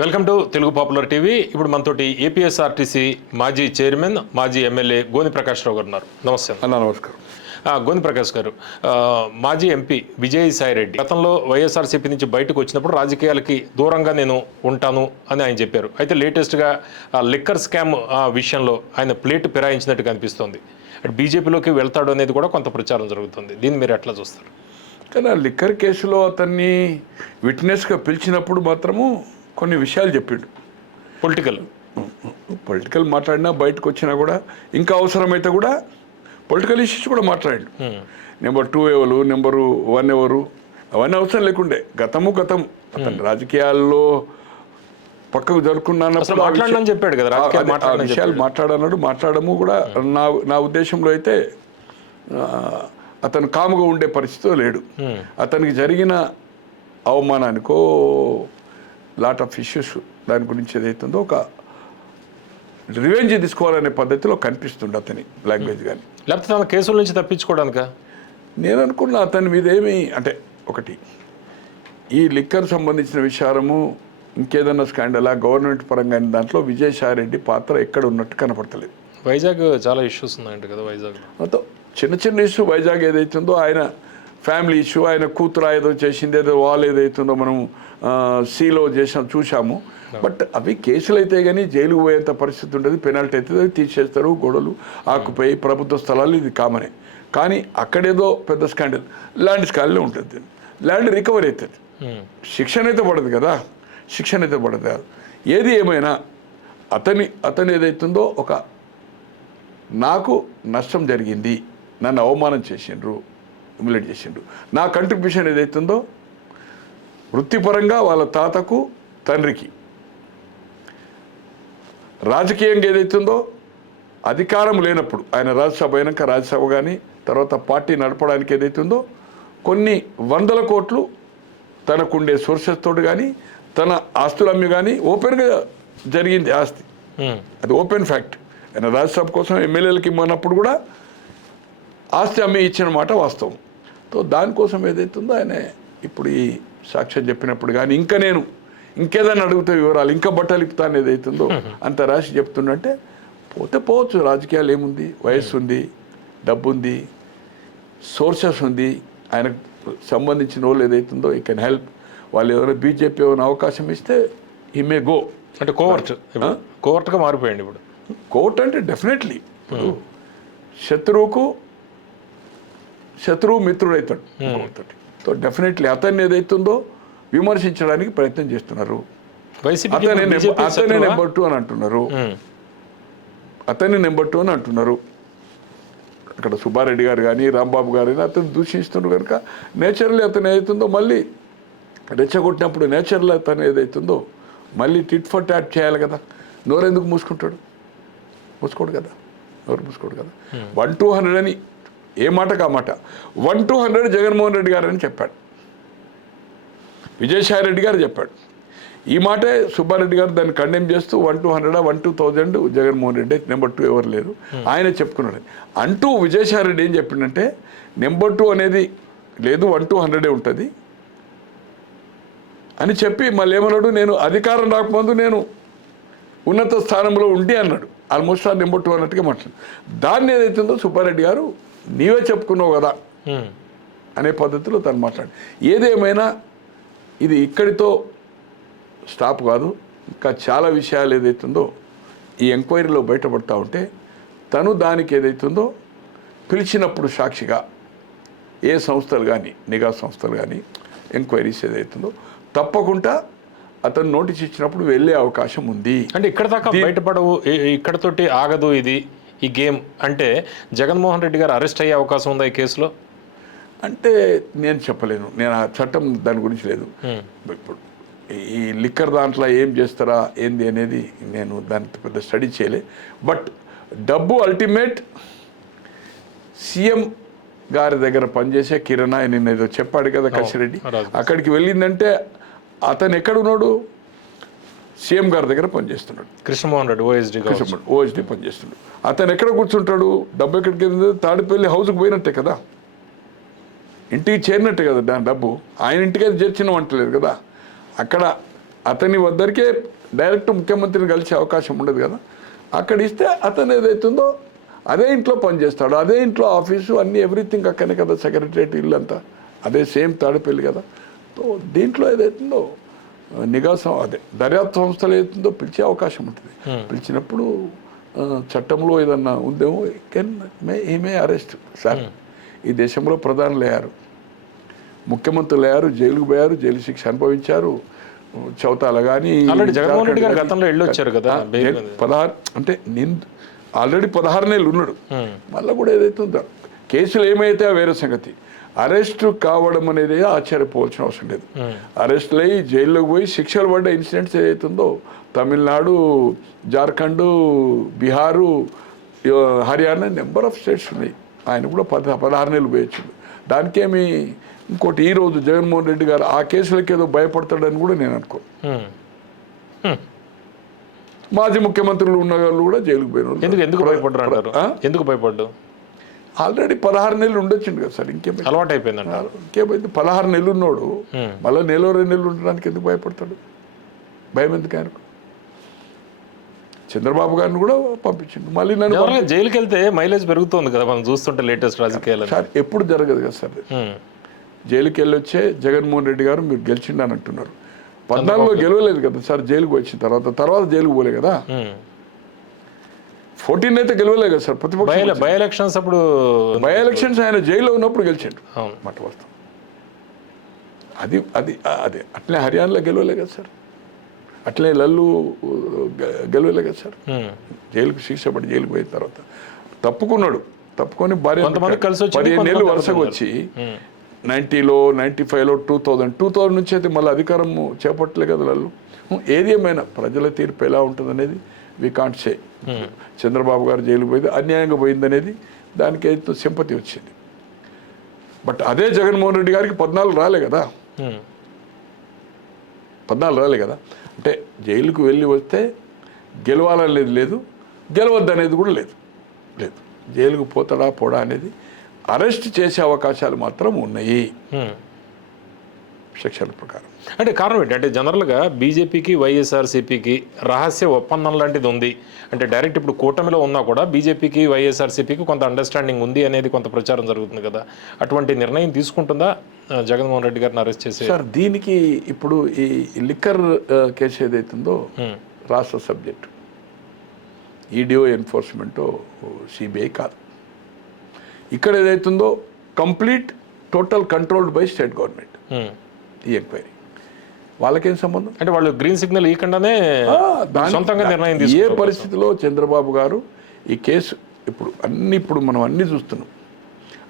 Welcome to Telugu popular TV. ఇప్పుడు మనతోటి APSRTC మాజీ చైర్మన్, మాజీ ఎమ్మెల్యే గోని ప్రకాష్ రావు గారు ఉన్నారు. నమస్తే అన్న. నమస్కారం. గోని ప్రకాష్ గారు, మాజీ ఎంపీ విజయసాయి రెడ్డి గతంలో వైఎస్ఆర్సీపీ నుంచి బయటకు వచ్చినప్పుడు రాజకీయాలకి దూరంగా నేను ఉంటాను అని ఆయన చెప్పారు. అయితే లేటెస్ట్గా లిక్కర్ స్కామ్ విషయంలో ఆయన ప్లేట్ ఫిరాయించినట్టు కనిపిస్తోంది. అటు బీజేపీలోకి వెళ్తాడు అనేది కూడా కొంత ప్రచారం జరుగుతుంది. దీన్ని మీరు ఎట్లా చూస్తారు? కానీ ఆ లిక్కర్ కేసులో అతన్ని విట్నెస్గా పిలిచినప్పుడు మాత్రము కొన్ని విషయాలు చెప్పిండు. పొలిటికల్ మాట్లాడినా బయటకు వచ్చినా కూడా ఇంకా అవసరమైతే కూడా పొలిటికల్ ఇష్యూస్ కూడా మాట్లాడాడు. నెంబర్ 2 ఎవరు, నెంబర్ 1 ఎవరు, అవన్నీ అవసరం లేకుండే. గతం అతను రాజకీయాల్లో పక్కకు జరుపుకున్నప్పుడు మాట్లాడని చెప్పాడు కదా, ఆ విషయాలు మాట్లాడన్నాడు. మాట్లాడము కూడా నా ఉద్దేశంలో అయితే అతను కాముగా ఉండే పరిస్థితిలో లేడు. అతనికి జరిగిన అవమానానికో లాట్ ఆఫ్ ఇష్యూస్ దాని గురించి ఏదైతుందో ఒక రివెంజ్ తీసుకోవాలనే పద్ధతిలో కనిపిస్తుండే అతని లాంగ్వేజ్. కానీ లేకపోతే తన కేసుల నుంచి తప్పించుకోవడానిక నేను అనుకున్న అతని మీద ఏమి అంటే ఒకటి ఈ లిక్కర్ సంబంధించిన విషయము ఇంకేదన్నా స్కాండలా గవర్నమెంట్ పరంగా దాంట్లో విజయసాయి రెడ్డి పాత్ర ఎక్కడ ఉన్నట్టు కనపడతలేదు. వైజాగ్ చాలా ఇష్యూస్ ఉన్నాయంట కదా వైజాగ్లో. మొత్తం చిన్న ఇష్యూ వైజాగ్ ఏదైతుందో ఆయన ఫ్యామిలీ ఇష్యూ, ఆయన కూతురు ఏదో చేసింది, ఏదో వాళ్ళు ఏదైతుందో మనం సీలో చూసాము. బట్ అవి కేసులు అయితే కానీ జైలుకు పోయేంత పరిస్థితి ఉంటుంది. పెనాల్టీ అయితే తీసేస్తారు, గొడవలు ఆకుపోయి ప్రభుత్వ స్థలాలు, ఇది కామనే. కానీ అక్కడేదో పెద్ద స్కాండల్, ల్యాండ్ స్కాండల్ ఉంటుంది. ల్యాండ్ రికవరీ అవుతుంది, శిక్షణ అయితే పడదు కదా, శిక్షణ అయితే పడదు కాదు. ఏది ఏమైనా అతను ఏదైతుందో ఒక నాకు నష్టం జరిగింది, నన్ను అవమానం చేసిండ్రు, హ్యూమిలేట్ చేసిండ్రు, నా కంట్రిబ్యూషన్ ఏదైతుందో వృత్తిపరంగా వాళ్ళ తాతకు తండ్రికి, రాజకీయంగా ఏదైతుందో అధికారం లేనప్పుడు ఆయన రాజ్యసభ అయినాక రాజ్యసభ కానీ తర్వాత పార్టీ నడపడానికి ఏదైతుందో కొన్ని 100 కోట్లు తనకుండే సోర్సెస్ తోటి కానీ తన ఆస్తులమ్మి కానీ ఓపెన్గా జరిగింది ఆస్తి. అది ఓపెన్ ఫ్యాక్ట్. ఆయన రాజ్యసభ కోసం ఎమ్మెల్యేలకి ఇమ్మన్నప్పుడు కూడా ఆస్తి అమ్మి ఇచ్చిన మాట వాస్తవం. సో దానికోసం ఏదైతుందో ఆయన ఇప్పుడు ఈ సాక్ష్యం చెప్పినప్పుడు కానీ ఇంకా నేను ఇంకేదైనా అడిగితే వివరాలు, ఇంకా బట్టలు ఇప్పుతాను ఏదైతుందో అంత రాసి చెప్తుండంటే పోవచ్చు. రాజకీయాలు ఏముంది, వయస్సు ఉంది, డబ్బు ఉంది, సోర్సెస్ ఉంది. ఆయనకు సంబంధించిన వాళ్ళు ఏదైతుందో ఈ కెన్ హెల్ప్. వాళ్ళు ఎవరైనా బీజేపీ ఏమైనా అవకాశం ఇస్తే హీ మే గో. అంటే కోవర్ట్గా మారిపోయండి ఇప్పుడు. కోర్ట్ అంటే డెఫినెట్లీ ఇప్పుడు శత్రువు మిత్రుడు అవుతాడు. సో డెఫినెట్లీ అతన్ని ఏదైతుందో విమర్శించడానికి ప్రయత్నం చేస్తున్నారు. అతనే నెంబర్ 2 అని అంటున్నారు. అక్కడ సుబ్బారెడ్డి గారు కానీ రాంబాబు గారు కానీ అతను దూషిస్తున్నారు కనుక నేచురల్లీ అతను ఏదైతుందో మళ్ళీ రెచ్చగొట్టినప్పుడు నేచురల్ అతను ఏదైతుందో మళ్ళీ టిట్ ఫర్ టాట్ చేయాలి కదా. నోరెందుకు మూసుకోడు కదా. 1-200 అని ఏ మాటకు ఆ మాట. 1-200 జగన్మోహన్ రెడ్డి గారు అని చెప్పాడు, విజయసాయి రెడ్డి గారు చెప్పాడు. ఈ మాటే సుబ్బారెడ్డి గారు దాన్ని కండెమ్ చేస్తూ 1-200 1-2000 జగన్మోహన్ రెడ్డి, నెంబర్ 2 ఎవరు లేరు ఆయన చెప్పుకున్నాడు అంటూ. విజయసాయి రెడ్డి ఏం చెప్పిండంటే నెంబర్ 2 అనేది లేదు, 1-200 ఉంటుంది అని చెప్పి మళ్ళీ ఏమన్నాడు, నేను అధికారం రాకముందు నేను ఉన్నత స్థానంలో ఉండి అన్నాడు. ఆల్మోస్ట్ ఆ నెంబర్ 2 అన్నట్టుగా మాట్లాడు. దాన్ని ఏదైతుందో సుబ్బారెడ్డి గారు నీవే చెప్పుకున్నావు కదా అనే పద్ధతిలో తను మాట్లాడు. ఏదేమైనా ఇది ఇక్కడితో స్టాప్ కాదు, ఇంకా చాలా విషయాలు ఏదైతుందో ఈ ఎంక్వైరీలో బయటపడతా ఉంటే తను దానికి ఏదైతుందో పిలిచినప్పుడు సాక్షిగా ఏ సంస్థలు కానీ నిఘా సంస్థలు కానీ ఎంక్వైరీస్ ఏదైతుందో తప్పకుండా అతను నోటీస్ ఇచ్చినప్పుడు వెళ్ళే అవకాశం ఉంది. అంటే ఇక్కడ దాకా బయటపడవు, ఇక్కడతోటి ఆగదు ఇది ఈ గేమ్ అంటే జగన్మోహన్ రెడ్డి గారు అరెస్ట్ అయ్యే అవకాశం ఉందా ఈ కేసులో? అంటే నేను చెప్పలేను, నేను ఆ చట్టం దాని గురించి లేదు. ఇప్పుడు ఈ లిక్కర్ దాంట్లో ఏం చేస్తారా ఏంది అనేది నేను దానికి పెద్ద స్టడీ చేయలే. బట్ డబ్బు అల్టిమేట్ సీఎం గారి దగ్గర పనిచేసే కిరణ్ ఆయన ఏదో చెప్పాడు కదా కసిరెడ్డి, అక్కడికి వెళ్ళిందంటే అతను ఎక్కడున్నాడు, సీఎం గారి దగ్గర పనిచేస్తున్నాడు. కృష్ణమోహన్ రెడ్డి ఓఎస్డీ పనిచేస్తున్నాడు. అతను ఎక్కడ కూర్చుంటాడు, డబ్బు ఎక్కడికి తాడిపల్లి హౌస్కి పోయినట్టే కదా, ఇంటికి చేరినట్టే కదా డబ్బు. ఆయన ఇంటికి చేర్చిన వంటలేదు కదా. అక్కడ అతని వద్దరికే డైరెక్ట్ ముఖ్యమంత్రిని కలిసే అవకాశం ఉండదు కదా. అక్కడ ఇస్తే అతను ఏదైతుందో అదే ఇంట్లో పనిచేస్తాడు, అదే ఇంట్లో ఆఫీసు అన్నీ ఎవ్రీథింగ్ అక్కడనే కదా, సెక్రటరియట్ ఇల్లు అంతా అదే సేమ్ తాడేపల్లి కదా. సో దీంట్లో ఏదైతుందో అదే దర్యాప్తు సంస్థలు ఏదైతుందో పిలిచే అవకాశం ఉంటుంది. పిలిచినప్పుడు చట్టంలో ఏదన్నా ఉందేమో ఈమె అరెస్ట్. సార్ ఈ దేశంలో ప్రధానులు అయ్యారు, ముఖ్యమంత్రులు అయ్యారు, జైలుకు పోయారు, జైలు శిక్ష అనుభవించారు. చౌతాల కానీ జగన్మోహన్ రెడ్డి గారు గతంలో వెళ్ళొచ్చారు కదా 16 అంటే ఆల్రెడీ 16 నెలలు ఉన్నాడు. మళ్ళీ కూడా ఏదైతుందో కేసులు ఏమైతే వేరే సంగతి. అరెస్టు కావడం అనేది ఆశ్చర్యపోవాల్సిన అవసరం లేదు. అరెస్టులు అయ్యి జైల్లోకి పోయి శిక్షలు పడ్డ ఇన్సిడెంట్స్ ఏదైతుందో Tamil Nadu, Jharkhand, Bihar, Haryana number of states ఉన్నాయి. ఆయన కూడా 16 నెలలు పోయొచ్చు. దానికేమి ఇంకోటి ఈరోజు జగన్మోహన్ రెడ్డి గారు ఆ కేసులకి ఏదో భయపడతాడని కూడా నేను అనుకో. మాజీ ముఖ్యమంత్రులు ఉన్న వాళ్ళు కూడా జైలుకు పోయిన ఎందుకు భయపడ్డారు? ఎందుకు భయపడ్డావు? ఆల్రెడీ 16 నెలలు ఉండొచ్చింది కదా సార్. ఇంకేమైంది? అలవాటు అయిపోయిందంట. ఇంకేమైంది? 16 నెలలు ఉన్నాడు, మళ్ళీ 1-2 నెలలు ఉండడానికి ఎందుకు భయపడతాడు? భయం ఎందుకు ఆయనకు? చంద్రబాబు గారిని కూడా పంపించిండు. మళ్ళీ నన్ను జైలుకి వెళ్తే మైలేజ్ పెరుగుతుంది కదా మనం చూస్తుంటే లేటెస్ట్ రాజకీయాలు. సార్ ఎప్పుడు జరగదు కదా సార్. జైలుకి వెళ్ళొచ్చే జగన్మోహన్ రెడ్డి గారు మీరు గెలిచిండని అంటున్నారు. 14లో గెలవలేదు కదా సార్. జైలుకు వచ్చిన తర్వాత జైలుకు పోలే కదా. 14 అయితే గెలవలేదు కదా సార్. ప్రతిపక్ష బై ఎలక్షన్స్ అప్పుడు బై ఎలక్షన్స్ ఆయన జైల్లో ఉన్నప్పుడు గెలిచాడు మాట వాస్తవం. అది అది అదే అట్లే హర్యానాలో గెలవలే కదా సార్. అట్లే లల్లు గెలవలే కదా సార్. జైలుకు శిక్ష పడి జైలుకు పోయిన తర్వాత తప్పుకొని భార్య 15 నెలలు వరుసగా వచ్చి 90లో 95లో 2000 నుంచి అయితే మళ్ళీ అధికారం చేపట్టలే కదా లల్లు. ఏది ఏమైనా ప్రజల తీర్పు ఎలా ఉంటుంది అనేది వి కాంట్ సే. చంద్రబాబు గారు జైలుకు పోయింది అన్యాయంగా పోయింది అనేది దానికి అయితే సింపతి వచ్చింది. బట్ అదే జగన్మోహన్ రెడ్డి గారికి 14 రాలే కదా. 14 రాలే కదా. అంటే జైలుకు వెళ్ళి వస్తే గెలవాలనేది లేదు, గెలవద్దనేది కూడా లేదు. జైలుకు పోడా అనేది అరెస్ట్ చేసే అవకాశాలు మాత్రం ఉన్నాయి సెక్షన్ల ప్రకారం. అంటే కారణం ఏంటి? అంటే జనరల్గా బీజేపీకి వైఎస్ఆర్సీపీకి రహస్య ఒప్పందం లాంటిది ఉంది. అంటే డైరెక్ట్ ఇప్పుడు కూటమిలో ఉన్నా కూడా బీజేపీకి వైఎస్ఆర్సీపీకి కొంత అండర్స్టాండింగ్ ఉంది అనేది కొంత ప్రచారం జరుగుతుంది కదా. అటువంటి నిర్ణయం తీసుకుంటుందా జగన్మోహన్ రెడ్డి గారిని అరెస్ట్ చేసి? సార్ దీనికి ఇప్పుడు ఈ లిక్కర్ కేసు ఏదైతుందో రాష్ట్ర సబ్జెక్టు, ఈడిఓ ఎన్ఫోర్స్మెంటో సిబిఐ కాదు. ఇక్కడ ఏదైతుందో complete total controlled by state government ఈ ఎంక్వైరీ. వాళ్ళకేం సంబంధం? అంటే వాళ్ళు గ్రీన్ సిగ్నల్ ఇవ్వకుండానే సొంతంగా నిర్ణయం తీసుకున్నారు. ఏ పరిస్థితిలో చంద్రబాబు గారు ఈ కేసు ఇప్పుడు మనం అన్నీ చూస్తున్నాం.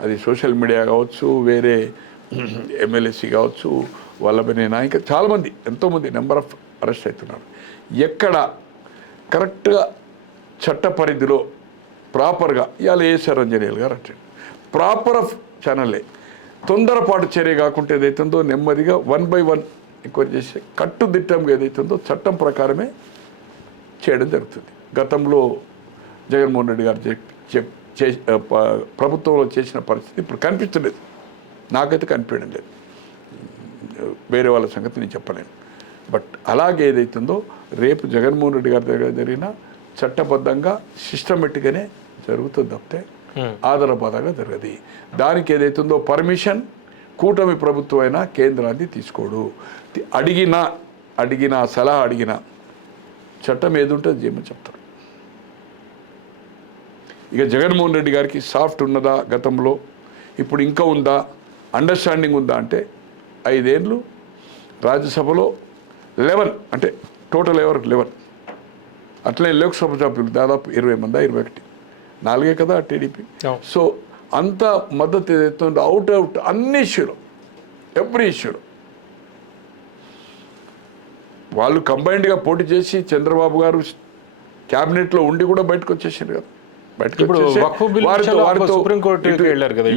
అది సోషల్ మీడియా కావచ్చు, వేరే ఎమ్మెల్యేసీ కావచ్చు, వల్లభనేని నాయక చాలామంది ఎంతోమంది నెంబర్ ఆఫ్ అరెస్ట్ అవుతున్నారు. ఎక్కడ కరెక్ట్గా చట్ట పరిధిలో ప్రాపర్గా ఇవాళ ఏఎస్ఆర్ అంజనేయులు గారు అంటే ప్రాపర్ ఆఫ్ ఛానల్లే తొందరపాటు చర్య కాకుండా ఏదైతుందో నెమ్మదిగా 1 by 1 ఎంక్వైరీ చేసి కట్టుదిట్టంగా ఏదైతుందో చట్టం ప్రకారమే చేయడం జరుగుతుంది. గతంలో జగన్మోహన్ రెడ్డి గారు ప్రభుత్వంలో చేసిన పరిస్థితి ఇప్పుడు కనిపించలేదు. నాకైతే కనిపించడం లేదు. వేరే వాళ్ళ సంగతి నేను చెప్పలేను. బట్ అలాగే ఏదైతుందో రేపు జగన్మోహన్ రెడ్డి గారి దగ్గర జరిగిన చట్టబద్ధంగా సిస్టమేటిక్గానే జరుగుతుంది తప్పితే ఆధారబాధగా జరగదు. దానికి ఏదైతుందో పర్మిషన్ కూటమి ప్రభుత్వం అయినా కేంద్రాన్ని తీసుకోడు. అడిగినా సలహా అడిగినా చట్టం ఏది ఉంటుంది చేయమని చెప్తారు. ఇక జగన్మోహన్ రెడ్డి గారికి సాఫ్ట్ ఉన్నదా గతంలో, ఇప్పుడు ఇంకా ఉందా, అండర్స్టాండింగ్ ఉందా అంటే 5 ఏళ్ళు రాజ్యసభలో 11 అంటే టోటల్ ఎవరు 11, అట్లనే లోక్సభ సభ్యులు దాదాపు 20 మంది 21, 4 కదా టీడీపీ. సో అంత మద్దతు ఏదైతే అవుట్ అన్ని ఇష్యూలో ఎవ్రీ ఇష్యూలో వాళ్ళు కంబైన్డ్గా పోటీ చేసి చంద్రబాబు గారు క్యాబినెట్లో ఉండి కూడా బయటకు వచ్చేసారు కదా.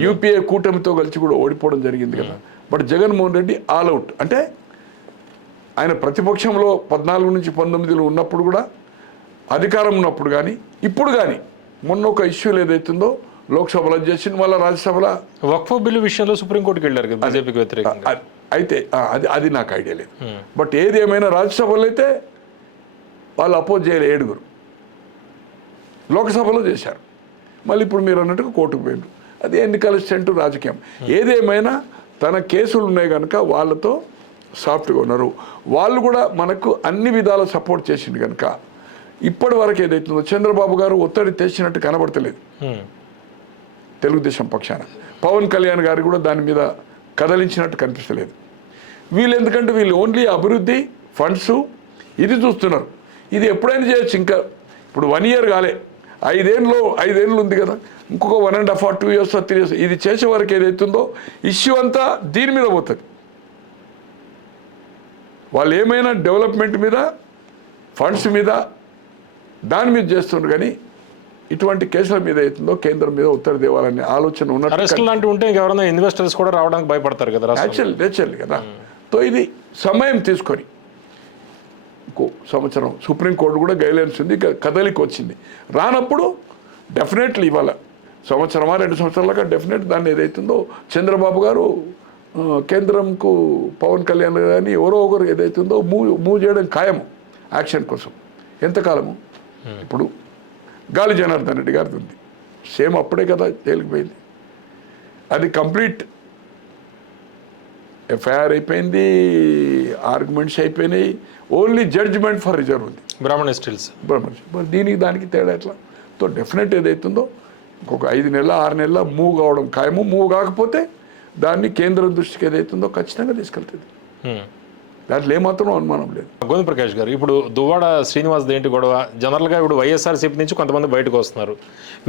యూపీఏ కూటమితో కలిసి కూడా ఓడిపోవడం జరిగింది కదా. But Jaganmohan Reddy all out అంటే ఆయన ప్రతిపక్షంలో 14 నుంచి 19లో ఉన్నప్పుడు కూడా, అధికారం ఉన్నప్పుడు కానీ ఇప్పుడు కానీ, మొన్న ఒక ఇష్యూలు ఏదైతుందో లోక్సభలో చేసింది, మళ్ళీ రాజ్యసభలో వక్ఫ్ బిల్లు విషయంలో సుప్రీంకోర్టుకి వెళ్ళారు కదా బీజేపీకి వ్యతిరేకంగా. అయితే అది నాకు ఐడియా లేదు. బట్ ఏది ఏమైనా రాజ్యసభలో అయితే వాళ్ళు అపోజ్ చేయలే 7. లోక్సభలో చేశారు. మళ్ళీ ఇప్పుడు మీరు అన్నట్టుగా కోర్టుకు పోయిండ్రు. అది ఎన్నికల స్టెంట్ రాజకీయం. ఏదేమైనా తన కేసులు ఉన్నాయి కనుక వాళ్ళతో సాఫ్ట్గా ఉన్నారు. వాళ్ళు కూడా మనకు అన్ని విధాల సపోర్ట్ చేసింది కనుక ఇప్పటి వరకు ఏదైతుందో చంద్రబాబు గారు ఒత్తిడి తెచ్చినట్టు కనబడతలేదు తెలుగుదేశం పక్షాన. పవన్ కళ్యాణ్ గారు కూడా దాని మీద కదలించినట్టు కనిపిస్తలేదు. ఎందుకంటే వీళ్ళు ఓన్లీ అభివృద్ధి ఫండ్స్ ఇది చూస్తున్నారు. ఇది ఎప్పుడైనా చేయొచ్చు. ఇంకా ఇప్పుడు 1 year కాలే, 5 ఏళ్ళు ఉంది కదా, ఇంకొక 1.5 or 2 years or 3 years ఇది చేసే వరకు ఏదైతుందో ఇష్యూ అంతా దీని మీద పోతుంది. వాళ్ళు ఏమైనా డెవలప్మెంట్ మీద ఫండ్స్ మీద దాని మీద చేస్తున్నారు. కానీ ఇటువంటి కేసుల మీద అవుతుందో కేంద్రం మీద ఉత్తర దేవాలనే ఆలోచన ఉన్నట్టు ఉంటే ఎవరైనా ఇన్వెస్టర్స్ కూడా రావడానికి భయపడతారు కదా, నేచురల్ కదా. సో ఇది సమయం తీసుకొని ఇంకో సంవత్సరం సుప్రీంకోర్టు కూడా గైడ్లైన్స్ ఉంది, కదలికి వచ్చింది. రానప్పుడు డెఫినెట్లీ ఇవాళ సంవత్సరమా 2 సంవత్సరాలుగా డెఫినెట్ దాన్ని ఏదైతుందో చంద్రబాబు గారు కేంద్రంకు పవన్ కళ్యాణ్ కానీ ఎవరో ఒకరు ఏదైతుందో మూవ్ చేయడం ఖాయము యాక్షన్ కోసం. ఎంతకాలము? ఇప్పుడు గాలి జనార్దన్ రెడ్డి గారిది ఉంది, సేమ్ అప్పుడే కదా తేలిపోయింది. అది కంప్లీట్ ఎఫ్ఐఆర్ అయిపోయింది, ఆర్గ్యుమెంట్స్ అయిపోయినాయి, ఓన్లీ జడ్జిమెంట్ ఫర్ రిజర్వ్ ఉంది బ్రాహ్మణ స్టిల్స్. మరి దీనికి దానికి తేడా ఎట్లా? సో డెఫినెట్ ఏదైతుందో ఇంకొక 5 నెలల 6 నెలల మూవ్ కావడం ఖాయము. మూవ్ కాకపోతే దాన్ని కేంద్రం దృష్టికి ఏదైతుందో ఖచ్చితంగా తీసుకెళ్తుంది. దాంట్లో ఏమాత్రం అనుమానం లేదు. గోవింద ప్రకాష్ గారు, ఇప్పుడు దువ్వాడ శ్రీనివాస్ ఏంటి గొడవ? జనరల్గా ఇప్పుడు వైఎస్ఆర్సీపీ నుంచి కొంతమంది బయటకు వస్తున్నారు,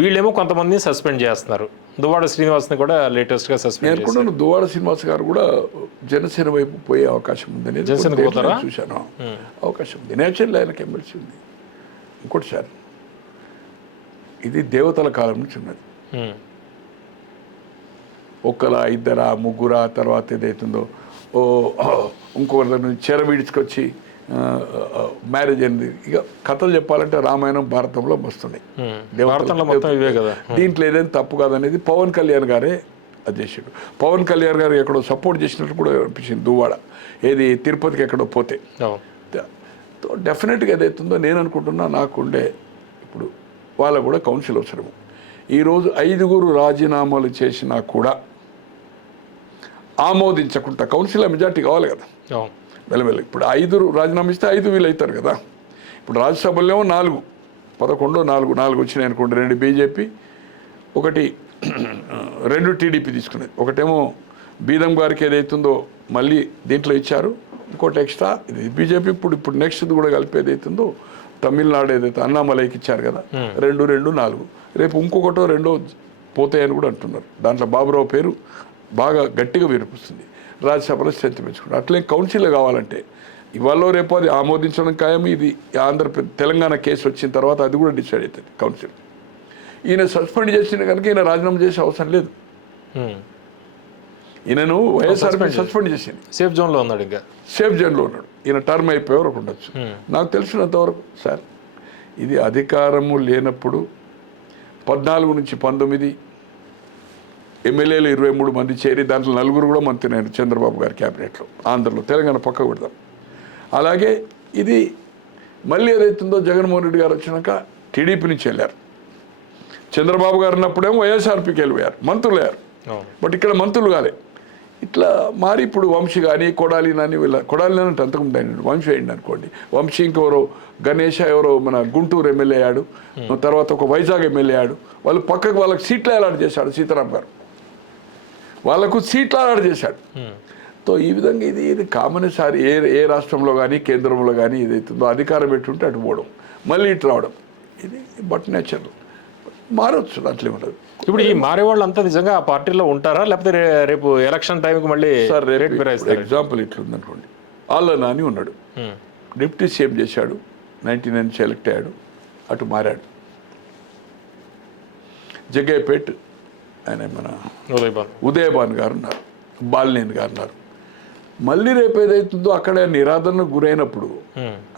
వీళ్ళేమో కొంతమందిని సస్పెండ్ చేస్తున్నారు. దువ్వాడ శ్రీనివాస్ని కూడా లేటెస్ట్గా సస్పెండ్ అనుకుంటున్నాను. దువ్వాడ శ్రీనివాస్ గారు కూడా జనసేన వైపు పోయే అవకాశం ఉందని చూశాను. అవకాశం ఉంది. నేచురల్ ఆయనకి ఎమ్మెల్సీ ఉంది. ఇంకోటి సార్, ఇది దేవతల కాలం నుంచి ఉన్నది. ఒక్కలా 2 3 తర్వాత ఏదైతుందో ఇంకొకరి నుంచి చెర విడిచుకొచ్చి మ్యారేజ్ అయింది. ఇక కథలు చెప్పాలంటే రామాయణం భారతంలో వస్తున్నాయి. దీంట్లో ఏదైనా తప్పు కాదనేది పవన్ కళ్యాణ్ గారే అది చేసాడు. పవన్ కళ్యాణ్ గారు ఎక్కడో సపోర్ట్ చేసినట్టు కూడా అనిపించింది దువ్వాడ, ఏది తిరుపతికి ఎక్కడో పోతే. డెఫినెట్గా ఏదైతుందో నేను అనుకుంటున్నా నాకుండే ఇప్పుడు వాళ్ళకు కూడా కౌన్సిల్ అవసరము. ఈరోజు 5 రాజీనామాలు చేసినా కూడా ఆమోదించకుండా కౌన్సిల్ మెజార్టీ కావాలి కదా మెల్లమెల్ల. ఇప్పుడు 5 రాజీనామా ఇస్తే 5 వీళ్ళు అవుతారు కదా. ఇప్పుడు రాజ్యసభలో 4 4 వచ్చినాయి అనుకోండి. 2 బీజేపీ, 2 టీడీపీ తీసుకునేది. ఒకటేమో బీదం గారికి ఏదైతుందో మళ్ళీ దీంట్లో ఇచ్చారు, ఇంకోటి ఎక్స్ట్రా ఇది బీజేపీ. ఇప్పుడు నెక్స్ట్ కూడా కలిపి ఏదైతుందో తమిళనాడు ఏదైతే అన్నామలైకి ఇచ్చారు కదా, 2 2 4. రేపు ఇంకొకటో 2 పోతాయని కూడా అంటున్నారు. దాంట్లో బాబురావు పేరు బాగా గట్టిగా వినిపిస్తుంది. రాజ్యసభలో స్ట్రెంత్ పెంచుకుంటారు. అట్లే కౌన్సిల్ కావాలంటే ఇవాళ రేపు అది ఆమోదించడం ఖాయం. ఇది తెలంగాణ కేసు వచ్చిన తర్వాత అది కూడా డిసైడ్ అవుతుంది కౌన్సిల్. ఈయన సస్పెండ్ చేసిన కనుక ఈయన రాజీనామా చేసే అవసరం లేదు. ఈయనను వైఎస్ఆర్పీ సస్పెండ్ చేసింది. సేఫ్ జోన్లో ఉన్నాడు. ఇంకా సేఫ్ జోన్లో ఉన్నాడు. ఈయన టర్మ్ అయిపోయే వరకు ఉండొచ్చు. నాకు తెలిసినంతవరకు సార్ ఇది అధికారము లేనప్పుడు 14 నుంచి 19 ఎమ్మెల్యేలు 23 మంది చేరి దాంట్లో 4 కూడా మంత్రి చంద్రబాబు గారి క్యాబినెట్లో. ఆంధ్రలో తెలంగాణ పక్కకు పెడదాం. అలాగే ఇది మళ్ళీ ఏదైతుందో జగన్మోహన్ రెడ్డి గారు వచ్చినాక టీడీపీ నుంచి వెళ్ళారు. చంద్రబాబు గారు ఉన్నప్పుడేమో వైఎస్ఆర్పీకి వెళ్ళిపోయారు, మంత్రులు అయ్యారు. బట్ ఇక్కడ మంత్రులు కాలే. ఇట్లా మారి ఇప్పుడు వంశీ కానీ కొడాలి నాని కొడాలి నాని అంటే అంతకుముందు అయినాడు, వంశీ అయింది అనుకోండి. వంశీ ఇంకెవరో గణేష్ ఎవరో మన గుంటూరు ఎమ్మెల్యే అయ్యాడు, తర్వాత ఒక వైజాగ్ ఎమ్మెల్యే అయ్యాడు. వాళ్ళు పక్కకు వాళ్ళకి సీట్లు అలాట్ చేశాడు సీతారాం గారు, వాళ్ళకు సీట్లు అలాట్ చేశాడు. సో ఈ విధంగా ఇది కామన్ సార్. ఏ రాష్ట్రంలో కానీ కేంద్రంలో కానీ ఏదైతుందో అధికారం పెట్టుంటే అటు పోవడం, మళ్ళీ ఇటు రావడం, ఇది బట్ నేచురల్. మారవచ్చు, అట్లే ఉండదు. ఇప్పుడు ఈ మారే వాళ్ళు అంతా నిజంగా ఆ పార్టీలో ఉంటారా, లేకపోతే రేపు ఎలక్షన్ టైంకి మళ్ళీ సార్ ఎగ్జాంపుల్ ఇట్లుందనుకోండి. ఆళ్ళ నాని ఉన్నాడు, డిప్యూటీ సీఎం చేశాడు, 99 సెలెక్ట్ అయ్యాడు, అటు మారాడు. జగ్గయ్యపేట్ ఆయన మన ఉదయభాన్ గారు ఉన్నారు, బాలినేని గారు ఉన్నారు. మళ్ళీ రేపు ఏదైతుందో అక్కడ నిరాదరణకు గురైనప్పుడు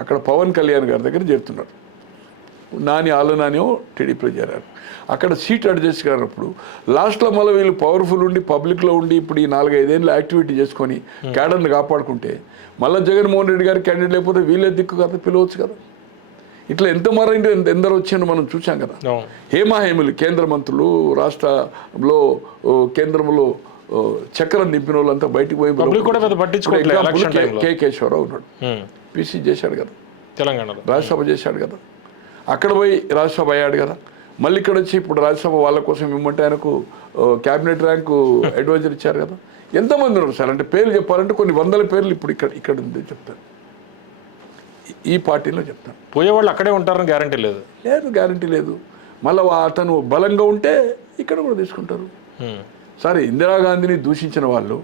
అక్కడ పవన్ కళ్యాణ్ గారి దగ్గర చేరుతున్నారు. నాని ఆళ్ళ నానియో టీడీపీలో చేరారు. అక్కడ సీట్ అడ్జస్ట్ కానప్పుడు లాస్ట్లో మళ్ళీ వీళ్ళు పవర్ఫుల్ ఉండి పబ్లిక్లో ఉండి ఇప్పుడు ఈ 4-5 ఏళ్ళు యాక్టివిటీ చేసుకొని క్యాడర్ని కాపాడుకుంటే మళ్ళీ జగన్మోహన్ రెడ్డి గారికి క్యాండిడేట్ లేకపోతే వీళ్ళే దిక్కు కదా, పిలవచ్చు కదా. ఇట్లా ఎంత మారంటే ఎందరో వచ్చాను మనం చూసాం కదా. హేమాహేములు కేంద్ర మంత్రులు, రాష్ట్రంలో కేంద్రంలో చక్రం నింపిన వాళ్ళంతా బయటికి పోయి కే కేశవరావు ఉన్నాడు, పీసీ చేశాడు కదా, తెలంగాణలో రాజ్యసభ చేశాడు కదా, అక్కడ పోయి రాజ్యసభ అయ్యాడు కదా. మళ్ళీ ఇక్కడ వచ్చి ఇప్పుడు రాజ్యసభ వాళ్ళ కోసం ఇవ్వమంటే ఆయనకు క్యాబినెట్ ర్యాంకు అడ్వైజర్ ఇచ్చారు కదా. ఎంతమంది ఉన్నారు సార్ అంటే పేర్లు చెప్పాలంటే కొన్ని వందల పేర్లు ఇప్పుడు ఇక్కడ ఉంది చెప్తాను, ఈ పార్టీలో చెప్తాను. పోయేవాళ్ళు అక్కడే ఉంటారని గ్యారంటీ లేదు, గ్యారంటీ లేదు. మళ్ళీ అతను బలంగా ఉంటే ఇక్కడ కూడా తీసుకుంటారు. సరే, ఇందిరాగాంధీని దూషించిన వాళ్ళు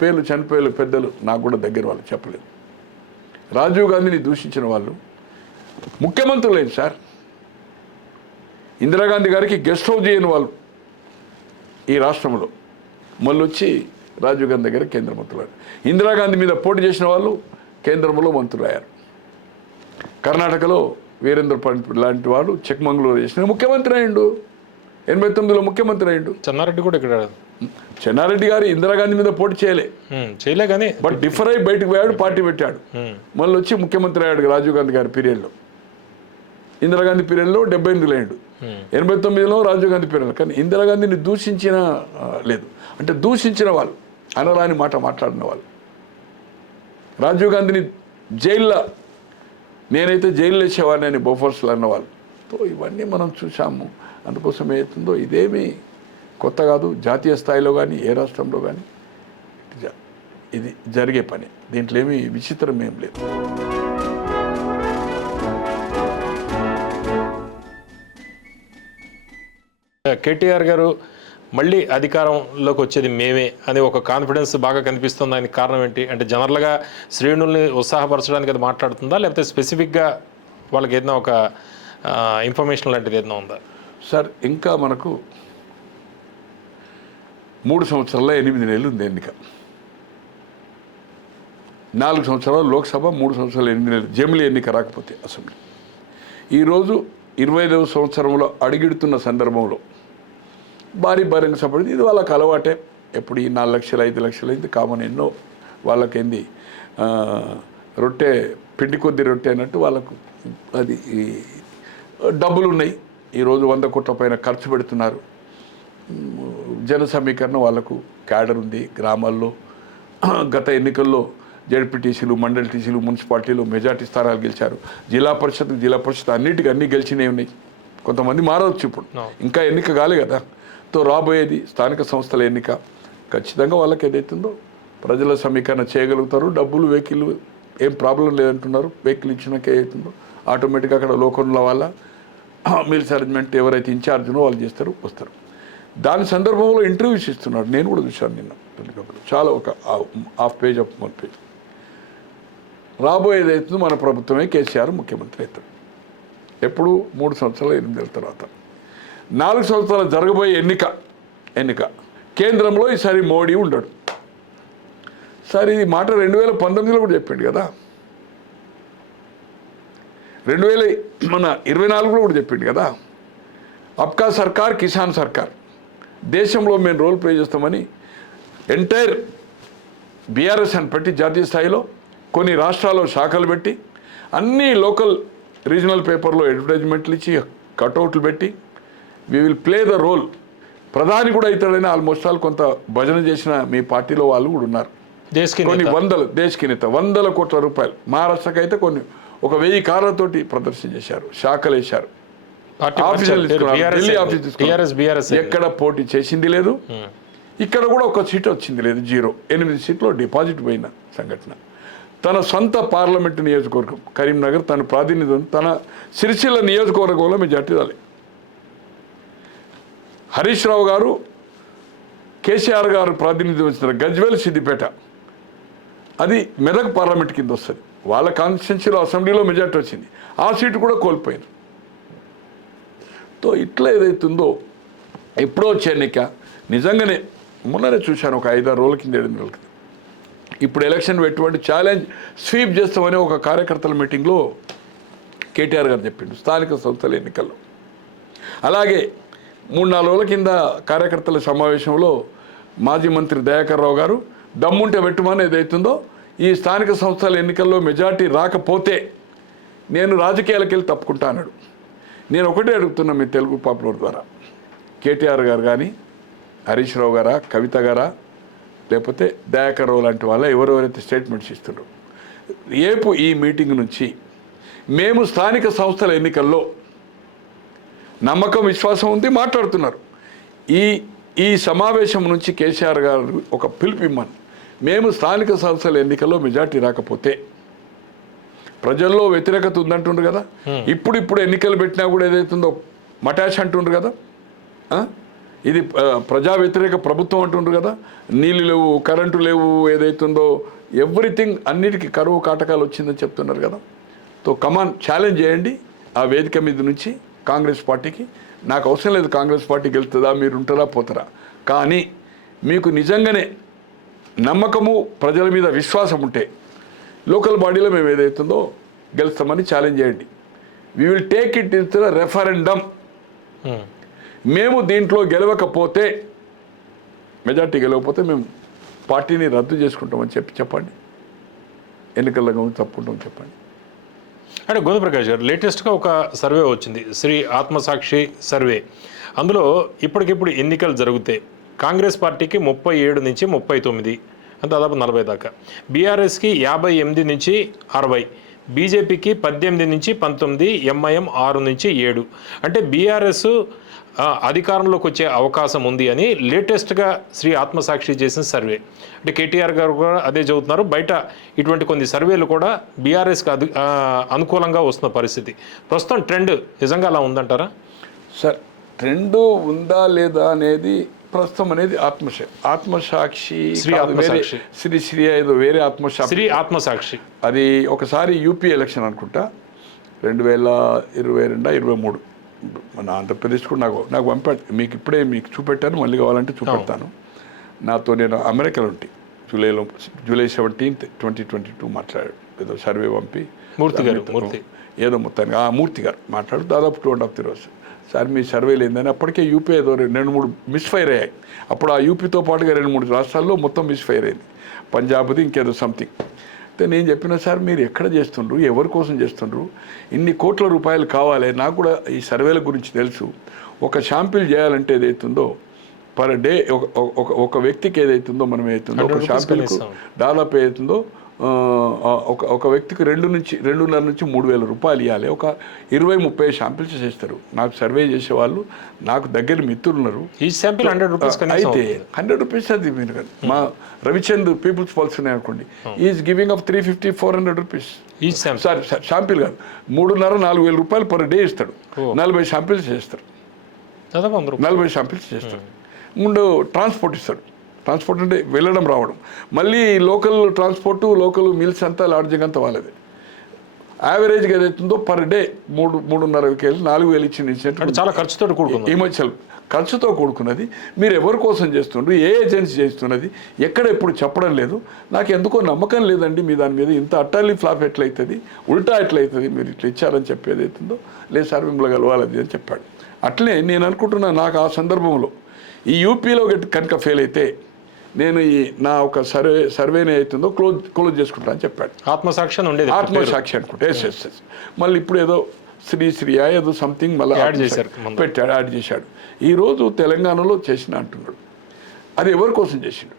పేర్లు చనిపోయే పెద్దలు నాకు కూడా దగ్గర వాళ్ళు చెప్పలేదు. రాజీవ్ గాంధీని దూషించిన వాళ్ళు ముఖ్యమంత్రులు లేదు సార్. ఇందిరాగాంధీ గారికి గెస్ట్ హౌస్ చేయని వాళ్ళు ఈ రాష్ట్రంలో మళ్ళీ వచ్చి రాజీవ్ గాంధీ దగ్గర కేంద్ర మంత్రులు. ఇందిరాగాంధీ మీద పోటీ చేసిన వాళ్ళు కేంద్రంలో మంత్రులు అయ్యారు. కర్ణాటకలో వీరేంద్ర పండిట్ లాంటి వాడు చిక్మంగళూరు చేసిన ముఖ్యమంత్రి అయ్యిండు. 89లో ముఖ్యమంత్రి అయ్యిండు. చెన్నారెడ్డి కూడా ఇక్కడ, చెన్నారెడ్డి గారు ఇందిరాగాంధీ మీద పోటీ చేయలే కానీ బట్ డిఫర్ అయ్యి బయటకు పోయాడు, పార్టీ పెట్టాడు, మళ్ళీ వచ్చి ముఖ్యమంత్రి అయ్యాడు రాజీవ్ గాంధీ గారి పీరియడ్లో. ఇందిరాగాంధీ పీరియడ్లో 78లో అయ్యాడు, 89లో రాజీవ్ గాంధీ పీరియడ్. కానీ ఇందిరాగాంధీని దూషించిన లేదు, అంటే దూషించిన వాళ్ళు, అనరాని మాట మాట్లాడిన వాళ్ళు. రాజీవ్ గాంధీని జైల్లో నేనైతే జైల్లో వేసేవాడిని అని బోఫోర్స్లో అన్నవాళ్ళు. సో ఇవన్నీ మనం చూసాము. అందుకోసం ఏమవుతుందో ఇదేమీ కొత్త కాదు. జాతీయ స్థాయిలో కానీ ఏ రాష్ట్రంలో కానీ ఇది జరిగే పని. దీంట్లో ఏమీ విచిత్రం ఏం లేదు. కేటీఆర్ గారు మళ్ళీ అధికారంలోకి వచ్చేది మేమే అని ఒక కాన్ఫిడెన్స్ బాగా కనిపిస్తుంది. దానికి కారణం ఏంటి అంటే జనరల్గా శ్రేణుల్ని ఉత్సాహపరచడానికి అది మాట్లాడుతుందా, లేకపోతే స్పెసిఫిక్గా వాళ్ళకి ఏదైనా ఒక ఇన్ఫర్మేషన్ లాంటిది ఏదైనా ఉందా? సార్, ఇంకా మనకు 3 సంవత్సరాల 8 నెలలు ఉంది ఎన్నిక. 4 సంవత్సరాలు లోక్సభ, 3 సంవత్సరాలు 8 నెలలు జమిలీ ఎన్నిక రాకపోతే అసెంబ్లీ. ఈరోజు 25వ సంవత్సరంలో అడుగిడుతున్న సందర్భంలో భారీ బహిరంగ సభ. ఇది వాళ్ళకి అలవాటే. ఎప్పుడు ఈ 4 లక్షలు 5 లక్షలు అయింది కామన్. ఎన్నో వాళ్ళకేంది రొట్టె పిండి కొద్ది రొట్టె అన్నట్టు వాళ్ళకు అది డబ్బులు ఉన్నాయి. ఈరోజు 100 కోట్ల పైన ఖర్చు పెడుతున్నారు. జన సమీకరణ వాళ్ళకు క్యాడర్ ఉంది. గ్రామాల్లో గత ఎన్నికల్లో జడ్పీటీసీలు, మండల్ టీసీలు, మున్సిపాలిటీలు మెజార్టీ స్థానాలు గెలిచారు. జిల్లా పరిషత్ అన్నిటికీ అన్నీ గెలిచినవి ఉన్నాయి. కొంతమంది మారవచ్చు, ఇప్పుడు ఇంకా ఎన్నిక కాలే కదా. తో రాబోయేది స్థానిక సంస్థల ఎన్నిక. ఖచ్చితంగా వాళ్ళకి ఏదైతుందో ప్రజల సమీకరణ చేయగలుగుతారు. డబ్బులు, వెహికల్ ఏం ప్రాబ్లం లేదంటున్నారు. వెహికల్ ఇచ్చినాక ఏదైతుందో ఆటోమేటిక్గా అక్కడ లోకల్ వాళ్ళ మిల్స్ అరేంజ్మెంట్ ఎవరైతే ఇన్ఛార్జ్నో వాళ్ళు చేస్తారు, వస్తారు. దాని సందర్భంలో ఇంటర్వ్యూస్ ఇస్తున్నాడు. నేను కూడా చూశాను నిన్న చాలా, ఒక హాఫ్ పేజ్ ఆఫ్ 1 పేజ్. రాబోయేది అవుతుందో మన ప్రభుత్వమే కేసీఆర్ ముఖ్యమంత్రి అవుతాడు. ఎప్పుడు 3 సంవత్సరాలు 8 నెలల తర్వాత. 4 సంవత్సరాలు జరగబోయే ఎన్నిక కేంద్రంలో ఈసారి మోడీ ఉండడు. సార్, ఇది మాట 2019లో కూడా చెప్పిండు కదా, 2024లో కూడా చెప్పిండు కదా. అబ్కా సర్కార్ కిసాన్ సర్కార్, దేశంలో మేము రోల్ ప్లే చేస్తామని ఎంటైర్ బీఆర్ఎస్ అని పెట్టి జాతీయ స్థాయిలో కొన్ని రాష్ట్రాల్లో శాఖలు పెట్టి అన్ని లోకల్ రీజనల్ పేపర్లో అడ్వర్టైజ్మెంట్లు ఇచ్చి కటౌట్లు పెట్టి we will play the role. ప్రధాని కూడా అవుతాడని ఆల్మోస్ట్ ఆల్ కొంత భజన చేసిన మీ పార్టీలో వాళ్ళు కూడా ఉన్నారు. కొన్ని దేశకి నేత 100 కోట్ల రూపాయలు. మహారాష్ట్రకి అయితే కొన్ని 1000 కార్లతోటి ప్రదర్శన చేశారు, శాఖలు వేశారు, ఆఫీసులు తీసుకున్నారు, ఢిల్లీ ఆఫీస్ తీసుకున్నారు. ఎక్కడ పోటీ చేసింది లేదు. ఇక్కడ కూడా ఒక సీట్ వచ్చింది లేదు, 0. 8 సీట్లో డిపాజిట్ పోయిన సంఘటన. తన సొంత పార్లమెంటు నియోజకవర్గం కరీంనగర్, తన ప్రాతినిధ్యం తన సిరిసిల్ల నియోజకవర్గంలో మెజార్టీ రాలి. హరీష్ రావు గారు, కేసీఆర్ గారు ప్రాతినిధ్యం వచ్చిన గజ్వేల్, సిద్దిపేట, అది మెదక్ పార్లమెంట్ కింద వస్తుంది. వాళ్ళ కాన్స్టిట్యున్సీలో అసెంబ్లీలో మెజార్టీ వచ్చింది. ఆ సీటు కూడా కోల్పోయింది. తో ఇట్లా ఏదైతుందో ఎప్పుడో వచ్చే ఎన్నిక నిజంగానే మొన్ననే చూశాను, ఒక 5-6 రోజుల కింద 7 నెలల కింద. ఇప్పుడు ఎలక్షన్ ఎటువంటి ఛాలెంజ్ స్వీప్ చేస్తామని ఒక కార్యకర్తల మీటింగ్లో కేటీఆర్ గారు చెప్పిండు స్థానిక సంస్థల ఎన్నికల్లో. అలాగే 3-4 రోజుల కింద కార్యకర్తల సమావేశంలో మాజీ మంత్రి దయాకర్ రావు గారు దమ్ముంటే పెట్టుమని ఏదైతుందో ఈ స్థానిక సంస్థల ఎన్నికల్లో మెజార్టీ రాకపోతే నేను రాజకీయాలకు వెళ్ళి తప్పుకుంటా అన్నాడు. నేను ఒకటే అడుగుతున్నా మీ తెలుగు పాపులర్ ద్వారా, కేటీఆర్ గారు కానీ హరీష్ రావు గారా, కవిత గారా, లేకపోతే దయాకర్ రావు లాంటి వాళ్ళ ఎవరెవరైతే స్టేట్మెంట్స్ ఇస్తున్నారు, రేపు ఈ మీటింగ్ నుంచి మేము స్థానిక సంస్థల ఎన్నికల్లో నమ్మకం విశ్వాసం ఉంది మాట్లాడుతున్నారు. ఈ సమావేశం నుంచి కేసీఆర్ గారు ఒక పిలుపు ఇమ్మని, మేము స్థానిక సంస్థల ఎన్నికల్లో మెజార్టీ రాకపోతే, ప్రజల్లో వ్యతిరేకత ఉందంటుండ్రు కదా, ఇప్పుడు ఎన్నికలు పెట్టినా కూడా ఏదైతుందో మటాష్ అంటుండ్రు కదా, ఇది ప్రజా వ్యతిరేక ప్రభుత్వం అంటుండ్రు కదా, నీళ్ళు లేవు, కరెంటు లేవు, ఏదైతుందో ఎవ్రీథింగ్ అన్నిటికీ కరువు కాటకాలు వచ్చిందని చెప్తున్నారు కదా. తో కమాన్ ఛాలెంజ్ చేయండి ఆ వేదిక మీద నుంచి కాంగ్రెస్ పార్టీకి. నాకు అవసరం లేదు కాంగ్రెస్ పార్టీ గెలుతుందా, మీరు ఉంటారా పోతారా, కానీ మీకు నిజంగానే నమ్మకము ప్రజల మీద విశ్వాసం ఉంటే లోకల్ బాడీలో మేము ఏదైతుందో గెలుస్తామని ఛాలెంజ్ చేయండి. We will take it in the referendum. మేము దీంట్లో గెలవకపోతే, మెజార్టీ గెలవకపోతే మేము పార్టీని రద్దు చేసుకుంటామని చెప్పండి, ఎన్నికల్లో తప్పుకుంటామని చెప్పండి. అంటే గోవిందప్రకాష్ గారు లేటెస్ట్గా ఒక సర్వే వచ్చింది, శ్రీ ఆత్మసాక్షి సర్వే. అందులో ఇప్పటికిప్పుడు ఎన్నికలు జరిగితే కాంగ్రెస్ పార్టీకి 37 నుంచి 39, దాదాపు 40 దాకా, బీఆర్ఎస్కి 58 నుంచి 60, బీజేపీకి 18 నుంచి 19, ఎంఐఎం 6 నుంచి 7. అంటే బీఆర్ఎస్ అధికారంలోకి వచ్చే అవకాశం ఉంది అని లేటెస్ట్గా శ్రీ ఆత్మసాక్షి చేసిన సర్వే. అంటే కేటీఆర్ గారు కూడా అదే చదువుతున్నారు. బయట ఇటువంటి కొన్ని సర్వేలు కూడా బీఆర్ఎస్కి అనుకూలంగా వస్తున్న పరిస్థితి. ప్రస్తుతం ట్రెండ్ నిజంగా అలా ఉందంటారా? సార్, ట్రెండ్ ఉందా లేదా అనేది ప్రస్తుతం అనేది ఆత్మసాక్షి శ్రీ ఆత్మసాక్షి శ్రీ ఏదో వేరే శ్రీ ఆత్మసాక్షి. అది ఒకసారి యూపీ ఎలక్షన్ అనుకుంటా 2022-23 మన ఆంధ్రప్రదేశ్ కూడా నాకు పంపాడు. మీకు ఇప్పుడే మీకు చూపెట్టాను, మళ్ళీ కావాలంటే చూపెడతాను. నేను అమెరికాలో ఉంటే జూలై 17, 2022 మాట్లాడాడు. ఏదో సర్వే పంపి ఏదో మొత్తానికి మూర్తి గారు మాట్లాడు దాదాపు 2.5 రోజు. సార్ మీ సర్వేలు ఏందని అప్పటికే యూపీ ఏదో 2-3 మిస్ఫైర్ అయ్యాయి. అప్పుడు ఆ యూపీతో పాటుగా 2-3 రాష్ట్రాల్లో మొత్తం మిస్ఫైర్ అయింది. పంజాబ్ది ఇంకేదో సంథింగ్. అయితే నేను చెప్పిన సార్ మీరు ఎక్కడ చేస్తుండ్రు, ఎవరి కోసం చేస్తుండ్రు, ఇన్ని కోట్ల రూపాయలు కావాలి, నాకు కూడా ఈ సర్వేల గురించి తెలుసు. ఒక శాంపిల్ చేయాలంటే ఏదైతుందో పర్ డే ఒక వ్యక్తికి ఏదైతుందో మనం ఏదైతుందో ఒక శాంపిల్కు దాదాపు ఏదైతుందో ఒక వ్యక్తికి 2.5 నుంచి 3,000 రూపాయలు ఇవ్వాలి. ఒక 20-30 శాంపిల్స్ చేస్తారు. నాకు సర్వే చేసే వాళ్ళు నాకు దగ్గర మిత్రులు ఉన్నారు. ఈ శాంపిల్ 100 రూపీస్ అయితే 100 రూపీస్ అది మీరు కానీ మా రవిచంద్ పీపుల్స్ పల్స్ ఉన్నాయి అనుకోండి, is giving of 350-400 rupees. Sir sample కాదు, 3,500-4,000 రూపాయలు పర్ డే ఇస్తాడు. 40 శాంపిల్స్ చేస్తారు, 40 శాంపిల్స్ చేస్తారు. ముందు ట్రాన్స్పోర్ట్ ఇస్తాడు. ట్రాన్స్పోర్ట్ అంటే వెళ్ళడం రావడం, మళ్ళీ లోకల్ ట్రాన్స్పోర్టు, లోకల్ మిల్స్ అంతా లాడ్జింగ్ అంతా వాళ్ళది. యావరేజ్గా ఏదైతుందో పర్ డే 3,500-4,000 ఇచ్చినట్టు చాలా ఖర్చుతో కూడుకున్నది. ఈ మధ్య ఖర్చుతో కూడుకున్నది. మీరు ఎవరి కోసం చేస్తుండ్రు, ఏ ఏజెన్సీ చేస్తున్నది, ఎక్కడ ఎప్పుడు చెప్పడం లేదు. నాకు ఎందుకో నమ్మకం లేదండి మీ దాని మీద. ఇంత అట్టాలి ఫ్లాప్ ఎట్లయితుంది, ఉల్టా ఎట్లయితుంది, మీరు ఇట్లా ఇచ్చారని చెప్పేది అవుతుందో లేదు సార్ మిమ్మల్ని కలవాలది అని చెప్పాడు. అట్లే నేను అనుకుంటున్నా, నాకు ఆ సందర్భంలో ఈ యూపీలో కనుక ఫెయిల్ అయితే నేను నా ఒక సర్వేనే అవుతుందో క్లోజ్ చేసుకుంటా అని చెప్పాడు. ఆత్మసాక్షి ఉండేది, ఆత్మసాక్షి అనుకుంటే ఎస్. మళ్ళీ ఇప్పుడు ఏదో శ్రీయా ఏదో సంథింగ్ మళ్ళీ పెట్టాడు, యాడ్ చేశాడు. ఈరోజు తెలంగాణలో చేసిన అంటున్నాడు. అది ఎవరి కోసం చేసిండు,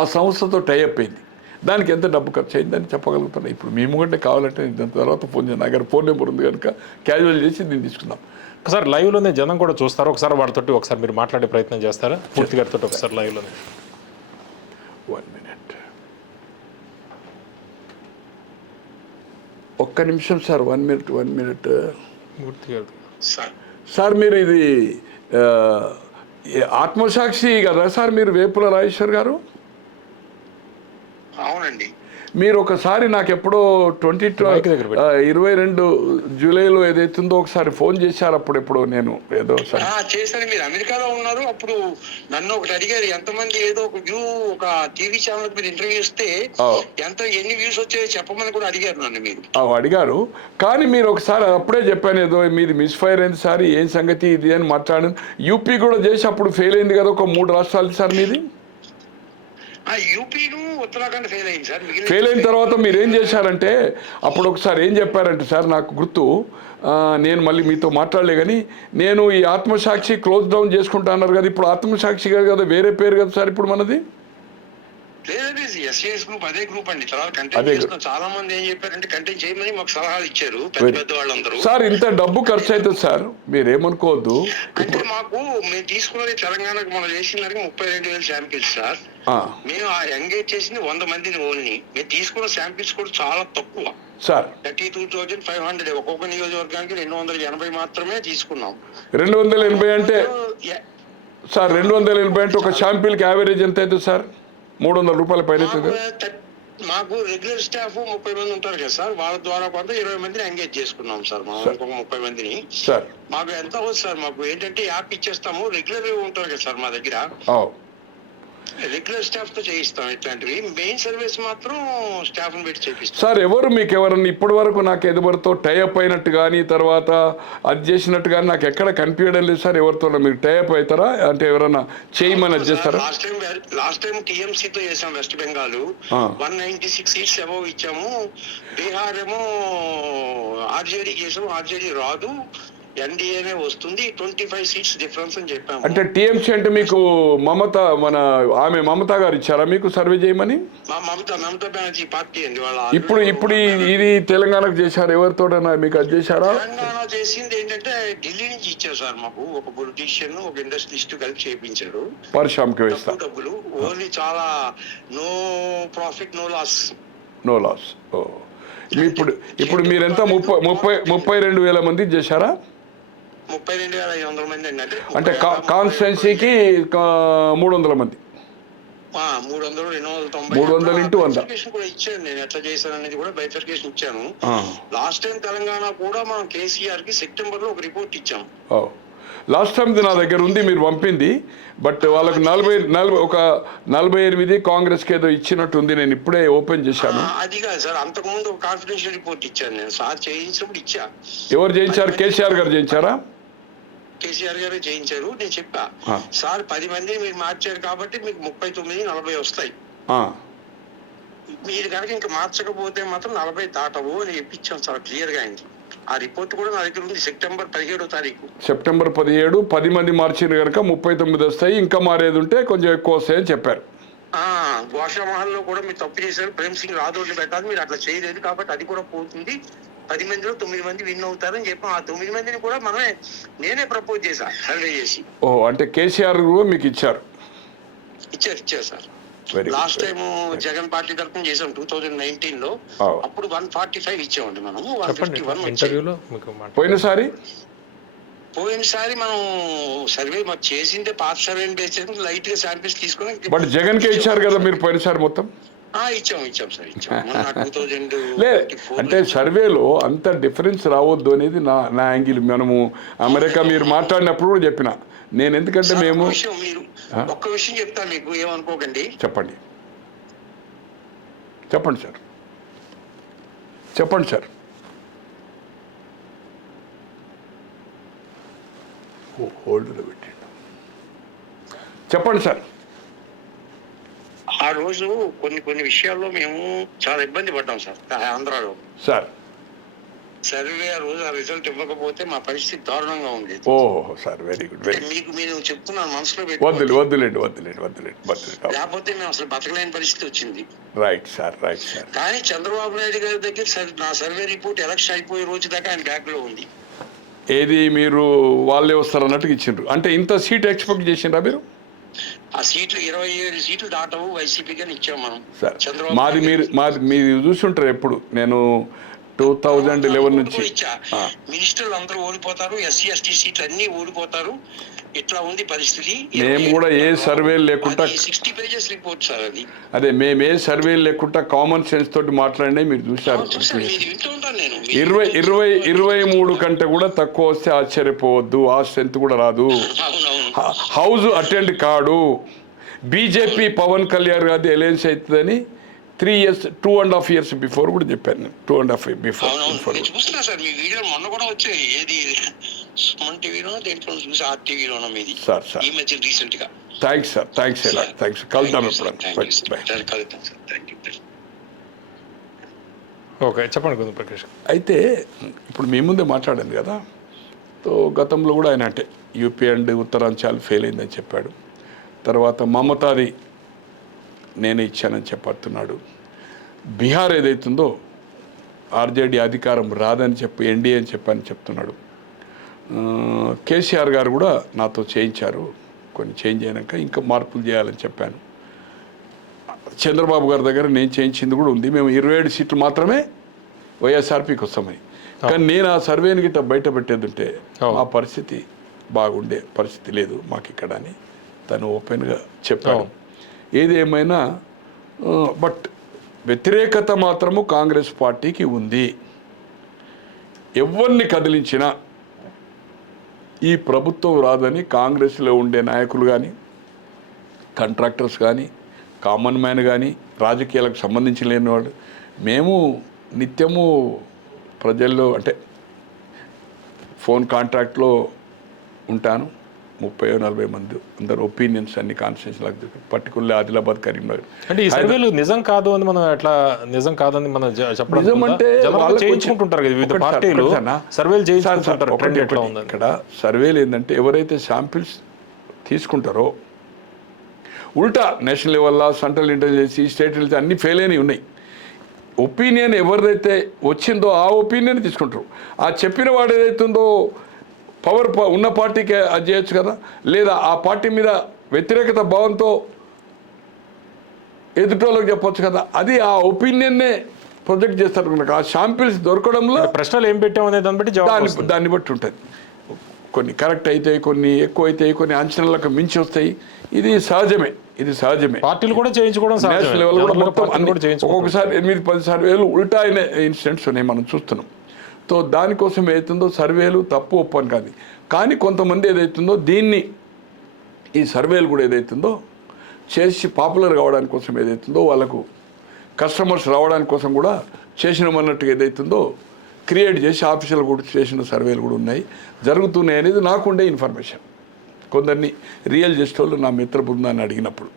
ఆ సంస్థతో టైఅప్ అయింది, దానికి ఎంత డబ్బు ఖర్చు అయిందని చెప్పగలుగుతున్నా. ఇప్పుడు మేము కంటే కావాలంటే దాని తర్వాత ఫోన్ చేయండి, నా దగ్గర ఫోన్ నెంబర్ ఉంది కనుక క్యాజువల్ చేసి దీన్ని తీసుకుందాం. ఒకసారి లైవ్లోనే జనం కూడా చూస్తారు, ఒకసారి వాడితోటి ఒకసారి మీరు మాట్లాడే ప్రయత్నం చేస్తారా పూర్తి గారితో? ఒకసారి లైవ్లోనే 1 minute, ఒక్క నిమిషం సార్. 1 minute పూర్తి గారు. సార్ మీరు ఇది ఆత్మసాక్షి కదా సార్, మీరు వేపుల రాజేశ్వర్ గారు? అవునండి. మీరు ఒకసారి నాకు ఎప్పుడో మైక్ దగ్గర పెట్టు. 22 జూలైలో ఏదైతుందో ఒకసారి ఫోన్ చేశారు. అప్పుడు ఎప్పుడో నేను ఏదో ఒకసారి చేశాను. మీరు అమెరికాలో ఉన్నారు. అప్పుడు నన్ను ఒకటి అడిగారు, ఎంతమంది ఏదో ఒక ఒక టీవీ ఛానల్ మీరు ఇంటర్వ్యూ ఇస్తే ఎన్ని వ్యూస్ వచ్చాయో చెప్పమని కూడా అడిగారు నన్ను. మీరు అడిగారు, కానీ మీరు ఒకసారి అప్పుడే చెప్పాను ఏదో మీది మిస్ ఫైర్ అయింది సార్, ఏం సంగతి ఇది అని మాట్లాడాను. యూపీ కూడా చేసి అప్పుడు ఫెయిల్ అయింది కదా, ఒక 3 రాష్ట్రాలు సార్ మీది. యూపీను ఉత్తరాఖండ్ ఫెయిల్ అయింది సార్. ఫెయిల్ అయిన తర్వాత మీరు ఏం చేశారంటే, అప్పుడు ఒకసారి ఏం చెప్పారంటే సార్, నాకు గుర్తు, నేను మళ్ళీ మీతో మాట్లాడలే కానీ, నేను ఈ ఆత్మసాక్షి క్లోజ్ డౌన్ చేసుకుంటా అన్నారు కదా, ఇప్పుడు ఆత్మసాక్షి గారు కదా, వేరే పేరు కదా సార్ ఇప్పుడు మనది. ఎస్ఏఎస్ గ్రూప్ అదే గ్రూప్ అండి. తర్వాత కంటెంట్ చేస్తున్నాం. చాలా మంది ఏం చెప్పారంటే కంటెంట్ చేయమని మాకు సలహాలు ఇచ్చారు పెద్ద వాళ్ళందరూ. సార్ ఇంత డబ్బు ఖర్చు అవుతుంది సార్, మీరేమనుకోవద్దు. అంటే మాకు మేము తీసుకున్నది తెలంగాణకు మనం చేసిన 32,000 శాంపిల్స్ సార్. మేము ఎంగేజ్ చేసింది 100 మందిని ఓన్లీ. మేము తీసుకున్న శాంపిల్స్ కూడా చాలా తక్కువ సార్, 32,500. ఒక్కొక్క నియోజకవర్గానికి 280 మాత్రమే తీసుకున్నాం. 280 అంటే సార్, 280 అంటే ఒక శాంపిల్కి యావరేజ్ ఎంత అవుతుంది సార్? 300 రూపాయల పైన అవుతుంది. మాకు రెగ్యులర్ స్టాఫ్ 30 మంది ఉంటారు కదా సార్, వాళ్ళ ద్వారా కొంత 20 మందిని ఎంగేజ్ చేసుకున్నాం సార్. మా ఇంకొక 30 మందిని సార్. మాకు ఎంత అవుతుంది సార్? మాకు ఏంటంటే యాప్ ఇచ్చేస్తాము, రెగ్యులర్ ఉంటారు కదా సార్ మా దగ్గర, రెగ్యులర్ స్టాఫ్ తో చేయిస్తాం. ఇట్లాంటివి మెయిన్ సర్వీస్ మాత్రం స్టాఫ్ ని పెట్టి చేపిస్తాం సార్. ఎవరు మీకు ఎవరన్నా ఇప్పటి వరకు నాకు ఎదురుతో టైఅప్ అయినట్టు కానీ, తర్వాత అది చేసినట్టు కానీ నాకు ఎక్కడ కనిపించడం లేదు సార్. ఎవరితో మీరు టైఅప్ అవుతారా అంటే ఎవరన్నా చేయమని అది చేస్తారా? లాస్ట్ టైం టీఎంసీ తో చేసాం. వెస్ట్ బెంగాల్ 196 సీట్స్ అబౌవ్ ఇచ్చాము. బీహార్ ఏమో ఆర్జేడీ చేసాము, ఆర్జేడీ రాదు, ఎన్డీఏనే వస్తుంది, 25 సీట్స్ డిఫరెన్స్ అని చెప్పాము. అంటే టీఎంసీ అంటే మీకు ఆమె మమతా గారు ఇచ్చారా మీకు సర్వే చేయమని? మమతా బెనర్జీ పార్టీ అండి వాళ్ళ. ఇప్పుడు ఇది తెలంగాణకు చేశారు, ఎవరితో మీకు అది చేశారా? తెలంగాణ చేసింది ఏంటంటే ఢిల్లీ నుంచి ఇచ్చారు సార్ మాకు. ఒక పొలిటీషియన్, ఒక ఇండస్ట్రియలిస్ట్ కలిపి చేయించారు. పరిశ్రమకి వేస్తారు డబ్బులు ఓన్లీ, చాలా no profit no loss. No loss. ఇప్పుడు మీరెంత 32,000 మంది చేశారా? 32,500 మంది అండి. అంటే కాన్స్టిట్యున్సీకి 300 మంది. 300, 290, 300 into 100 కూడా ఇచ్చాను. నేను ఎట్లా చేశాను అనేది కూడా బైఫర్కేషన్ ఇచ్చాను. లాస్ట్ టైం తెలంగాణ కూడా మనం కేసీఆర్ కి సెప్టెంబర్ లో ఒక రిపోర్ట్ ఇచ్చాం. లాస్ట్ టైం నా దగ్గర ఉంది, మీరు పంపింది. బట్ వాళ్ళకి 48 కాంగ్రెస్కి ఏదో ఇచ్చినట్టుంది. నేను ఇప్పుడే ఓపెన్ చేశాను. అది కాదు సార్, అంతకుముందు ఒక కాన్ఫిడెన్షియల్ రిపోర్ట్ ఇచ్చాను నేను. సార్ చేయించినప్పుడు ఇచ్చా. ఎవరు చేయించారు? కేసీఆర్ గారు చేయించారా? కేసీఆర్ గారే చేయించారు. నేను చెప్పా, సార్ 10 మందిని మీరు మార్చారు కాబట్టి మీకు 39, 40 వస్తాయి. మీరు కనుక ఇంకా మార్చకపోతే మాత్రం 40 దాటవు అని చెప్పించాం సార్ క్లియర్ గా అయింది. ఆ రిపోర్ట్ కూడా నా దగ్గర ఉంది. సెప్టెంబర్ 17వ తారీఖు. సెప్టెంబర్ 17, 10 మంది మార్చిన కనుక 39 వస్తాయి, ఇంకా మారేది ఉంటే కొంచెం ఎక్కువ వస్తాయని చెప్పారు. గోషామహల్లో కూడా మీరు తప్పు చేశారు, ప్రేమ్ సింగ్ రాథోడ్ని పెట్టాలి, మీరు అట్లా చేయలేదు కాబట్టి అది కూడా పోతుంది. 10 మందిలో 9 మంది విన్ అవుతారని చెప్పాం. ఆ 9 మందిని కూడా నేనే ప్రపోజ్ చేశా సర్వే చేసి. అంటే కేసీఆర్ కూడా మీకు ఇచ్చారు sir. Last time Jagan party తరఫున చేసాం 2019 లో. అప్పుడు 145 ఇచ్చామండి మనము. 151 పోయినసారి మనం సర్వే చేసిందే పాత సర్వే బేస్ చేసుకుని లైట్ గా శాంపిల్స్ తీసుకుని. బట్ జగన్ కే ఇచ్చారు కదా మీరు పోయినసారి మొత్తం? ఇచ్చాం సార్, ఇచ్చాం. 2024 అంటే సర్వేలో అంత డిఫరెన్స్ రావద్దు అనేది నా యాంగిల్. మనము అమెరికా మీరు మాట్లాడినప్పుడు కూడా చెప్పిన నేను, ఎందుకంటే మేము ఒక్క విషయం చెప్తాను మీకు, ఏమనుకోకండి. చెప్పండి సార్. హోల్డ్లో పెట్టండి. చెప్పండి సార్. ఆ రోజు కొన్ని విషయాల్లో మేము చాలా ఇబ్బంది పడ్డాం సార్ ఆంధ్రాలో. సార్ సర్వే ఆ రోజు ఆ రిజల్ట్ ఇవ్వకపోతే మా పరిస్థితి దారుణంగా ఉంది. ఓహో సార్, వెరీ గుడ్. మీకు మీరు చెప్తున్నాను, మనసులో వద్దులేండి. లేకపోతే మేము అసలు బతకలేని పరిస్థితి వచ్చింది. Right sir. కానీ చంద్రబాబు నాయుడు గారి దగ్గర నా సర్వే రిపోర్ట్ ఎలక్షన్ అయిపోయే రోజు దాకా ఆయన బ్యాగ్ లో ఉంది. ఏది మీరు వాళ్ళే వస్తారు అన్నట్టుగా ఇచ్చిండ్రు. అంటే ఇంత సీట్ ఎక్స్పెక్ట్ చేసిండ్రా మీరు? ఆ సీట్లు 27 సీట్లు దాటవు వైసీపీగా ఇచ్చాం మనం. మీరు చూసుంటారు ఎప్పుడు. నేను 2011 నుంచి మినిస్టర్లు అందరూ ఓడిపోతారు, SC ST సీట్లు అన్ని ఓడిపోతారు. ఇట్లా ఉంది పరిస్థితి. మేము కూడా ఏ సర్వేలు లేకుండా 60 పేజెస్ రిపోర్ట్ సార్ అది. అదే మేము ఏ సర్వేలు లేకుండా కామన్ సెన్స్ తోటి మాట్లాడినా మీరు చూశారు. చూసాను, మీరు వింటూ ఉంటాను నేను. 23 కంటే కూడా తక్కువ వస్తే ఆశ్చర్యపోవద్దు, ఆ స్ట్రెంత్ కూడా రాదు. అవునవును. హౌస్ అటెండ్ కాడు. బీజేపీ పవన్ కళ్యాణ్ గారి అలయన్స్ అవుతుందని 2.5 years బిఫోర్ కూడా చెప్పాను. 2.5 years బిఫోర్. నేను చూస్తున్నా సార్ మీ వీడియో మొన్న కూడా వచ్చాయి. ఏది సుమన్ టీవీలో దేంట్లో చూసి RTV లోనో మీది సార్ ఈ మధ్య రీసెంట్ గా. Thanks sir, thanks. కలుద్దాం ఎప్పుడన్నా. కలుద్దాం సార్. Thank you. ఓకే, చెప్పండి కొంచెం ప్రకాష్. అయితే ఇప్పుడు మీ ముందే మాట్లాడాను కదా. సో గతంలో కూడా ఆయన అంటే యూపీ అండ్ ఉత్తరాంచల్ ఫెయిల్ అయిందని చెప్పాడు. తర్వాత మమతాది నేనే ఇచ్చానని చెప్పడుతున్నాడు. బీహార్ ఏదైతుందో ఆర్జేడీ అధికారం రాదని చెప్పి ఎన్డీఏ అని చెప్పని చెప్తున్నాడు. కేసీఆర్ గారు కూడా నాతో చేయించారు, కొన్ని చేంజ్ అయినాక ఇంకా మార్పులు చేయాలని చెప్పాను. చంద్రబాబు గారి దగ్గర నేను చేయించింది కూడా ఉంది. మేము 27 సీట్లు మాత్రమే వైఎస్ఆర్పీకి వస్తామని. కానీ నేను ఆ సర్వేని గిట్ట బయట పెట్టేదంటే ఆ పరిస్థితి బాగుండే పరిస్థితి లేదు మాకు ఇక్కడ అని తను ఓపెన్గా చెప్పాడు. ఏది ఏమైనా బట్ వ్యతిరేకత మాత్రము కాంగ్రెస్ పార్టీకి ఉంది. ఎవరిని కదిలించినా ఈ ప్రభుత్వం రాదని కాంగ్రెస్లో ఉండే నాయకులు కానీ, కాంట్రాక్టర్స్ కానీ, కామన్ మ్యాన్ కానీ, రాజకీయాలకు సంబంధించి లేని వాళ్ళు, మేము నిత్యము ప్రజల్లో అంటే ఫోన్ కాంట్రాక్ట్లో ఉంటాను. 30-40 మంది అందరు ఒపీనియన్స్ అన్ని కాన్స్టిట్యూన్సీ పర్టికులర్ ఆదిలాబాద్, కరీంనగర్. అంటే ఈ సర్వేలు నిజం కాదు అని మనం ఎట్లా నిజం కాదని మనం చెప్పడం? నిజం అంటే చేయించుకుంటుంటారు కదా వివిధ పార్టీలు సర్వేలు చేయించుకుంటారు. ట్రెండ్ ఎట్లా ఉంది ఇక్కడ సర్వేలు ఏంటంటే ఎవరైతే శాంపిల్స్ తీసుకుంటారో ఉల్టా నేషనల్ లెవెల్లో సెంట్రల్ ఇంటెలిజెన్స్, స్టేట్ ఇంటెలిజెన్స్ అన్ని ఫెయిల్ అయినవి ఉన్నాయి. ఒపీనియన్ ఎవరిదైతే వచ్చిందో ఆ ఒపీనియన్ తీసుకుంటారు. ఆ చెప్పిన వాడు ఏదైతుందో పవర్ ఉన్న పార్టీకే అది చేయొచ్చు కదా, లేదా ఆ పార్టీ మీద వ్యతిరేకత భావంతో ఎదుటోళ్ళకి చెప్పొచ్చు కదా. అది ఆ ఒపీనియన్నే ప్రొజెక్ట్ చేస్తారు కనుక ఆ శాంపిల్స్ దొరకడంలో ప్రశ్నలు ఏం పెట్టామనే దాన్ని బట్టి దాన్ని బట్టి ఉంటుంది. కొన్ని కరెక్ట్ అవుతాయి, కొన్ని ఎక్కువ అవుతాయి, కొన్ని అంచనాలకు మించి వస్తాయి. ఇది సహజమే. పార్టీలు కూడా చేయించుకోవడం నేషనల్ లెవెల్ కూడా మొత్తం ఒక్కొక్కసారి 8-10 సర్వేలు ఉల్టా అయిన ఇన్సిడెంట్స్ ఉన్నాయి మనం చూస్తున్నాం. సో దానికోసం ఏదైతుందో సర్వేలు తప్పు ఒప్పని కాదు. కానీ కొంతమంది ఏదైతుందో దీన్ని ఈ సర్వేలు కూడా ఏదైతుందో చేసి పాపులర్ కావడానికి కోసం ఏదైతుందో వాళ్ళకు కస్టమర్స్ రావడానికి కోసం కూడా చేసినామన్నట్టుగా ఏదైతుందో క్రియేట్ చేసి ఆఫీసులు కూడా చేసిన సర్వేలు కూడా ఉన్నాయి, జరుగుతున్నాయి అనేది నాకుండే ఇన్ఫర్మేషన్. కొందరిని రియల్ చేసేవాళ్ళు నా మిత్ర బృందాన్ని అడిగినప్పుడు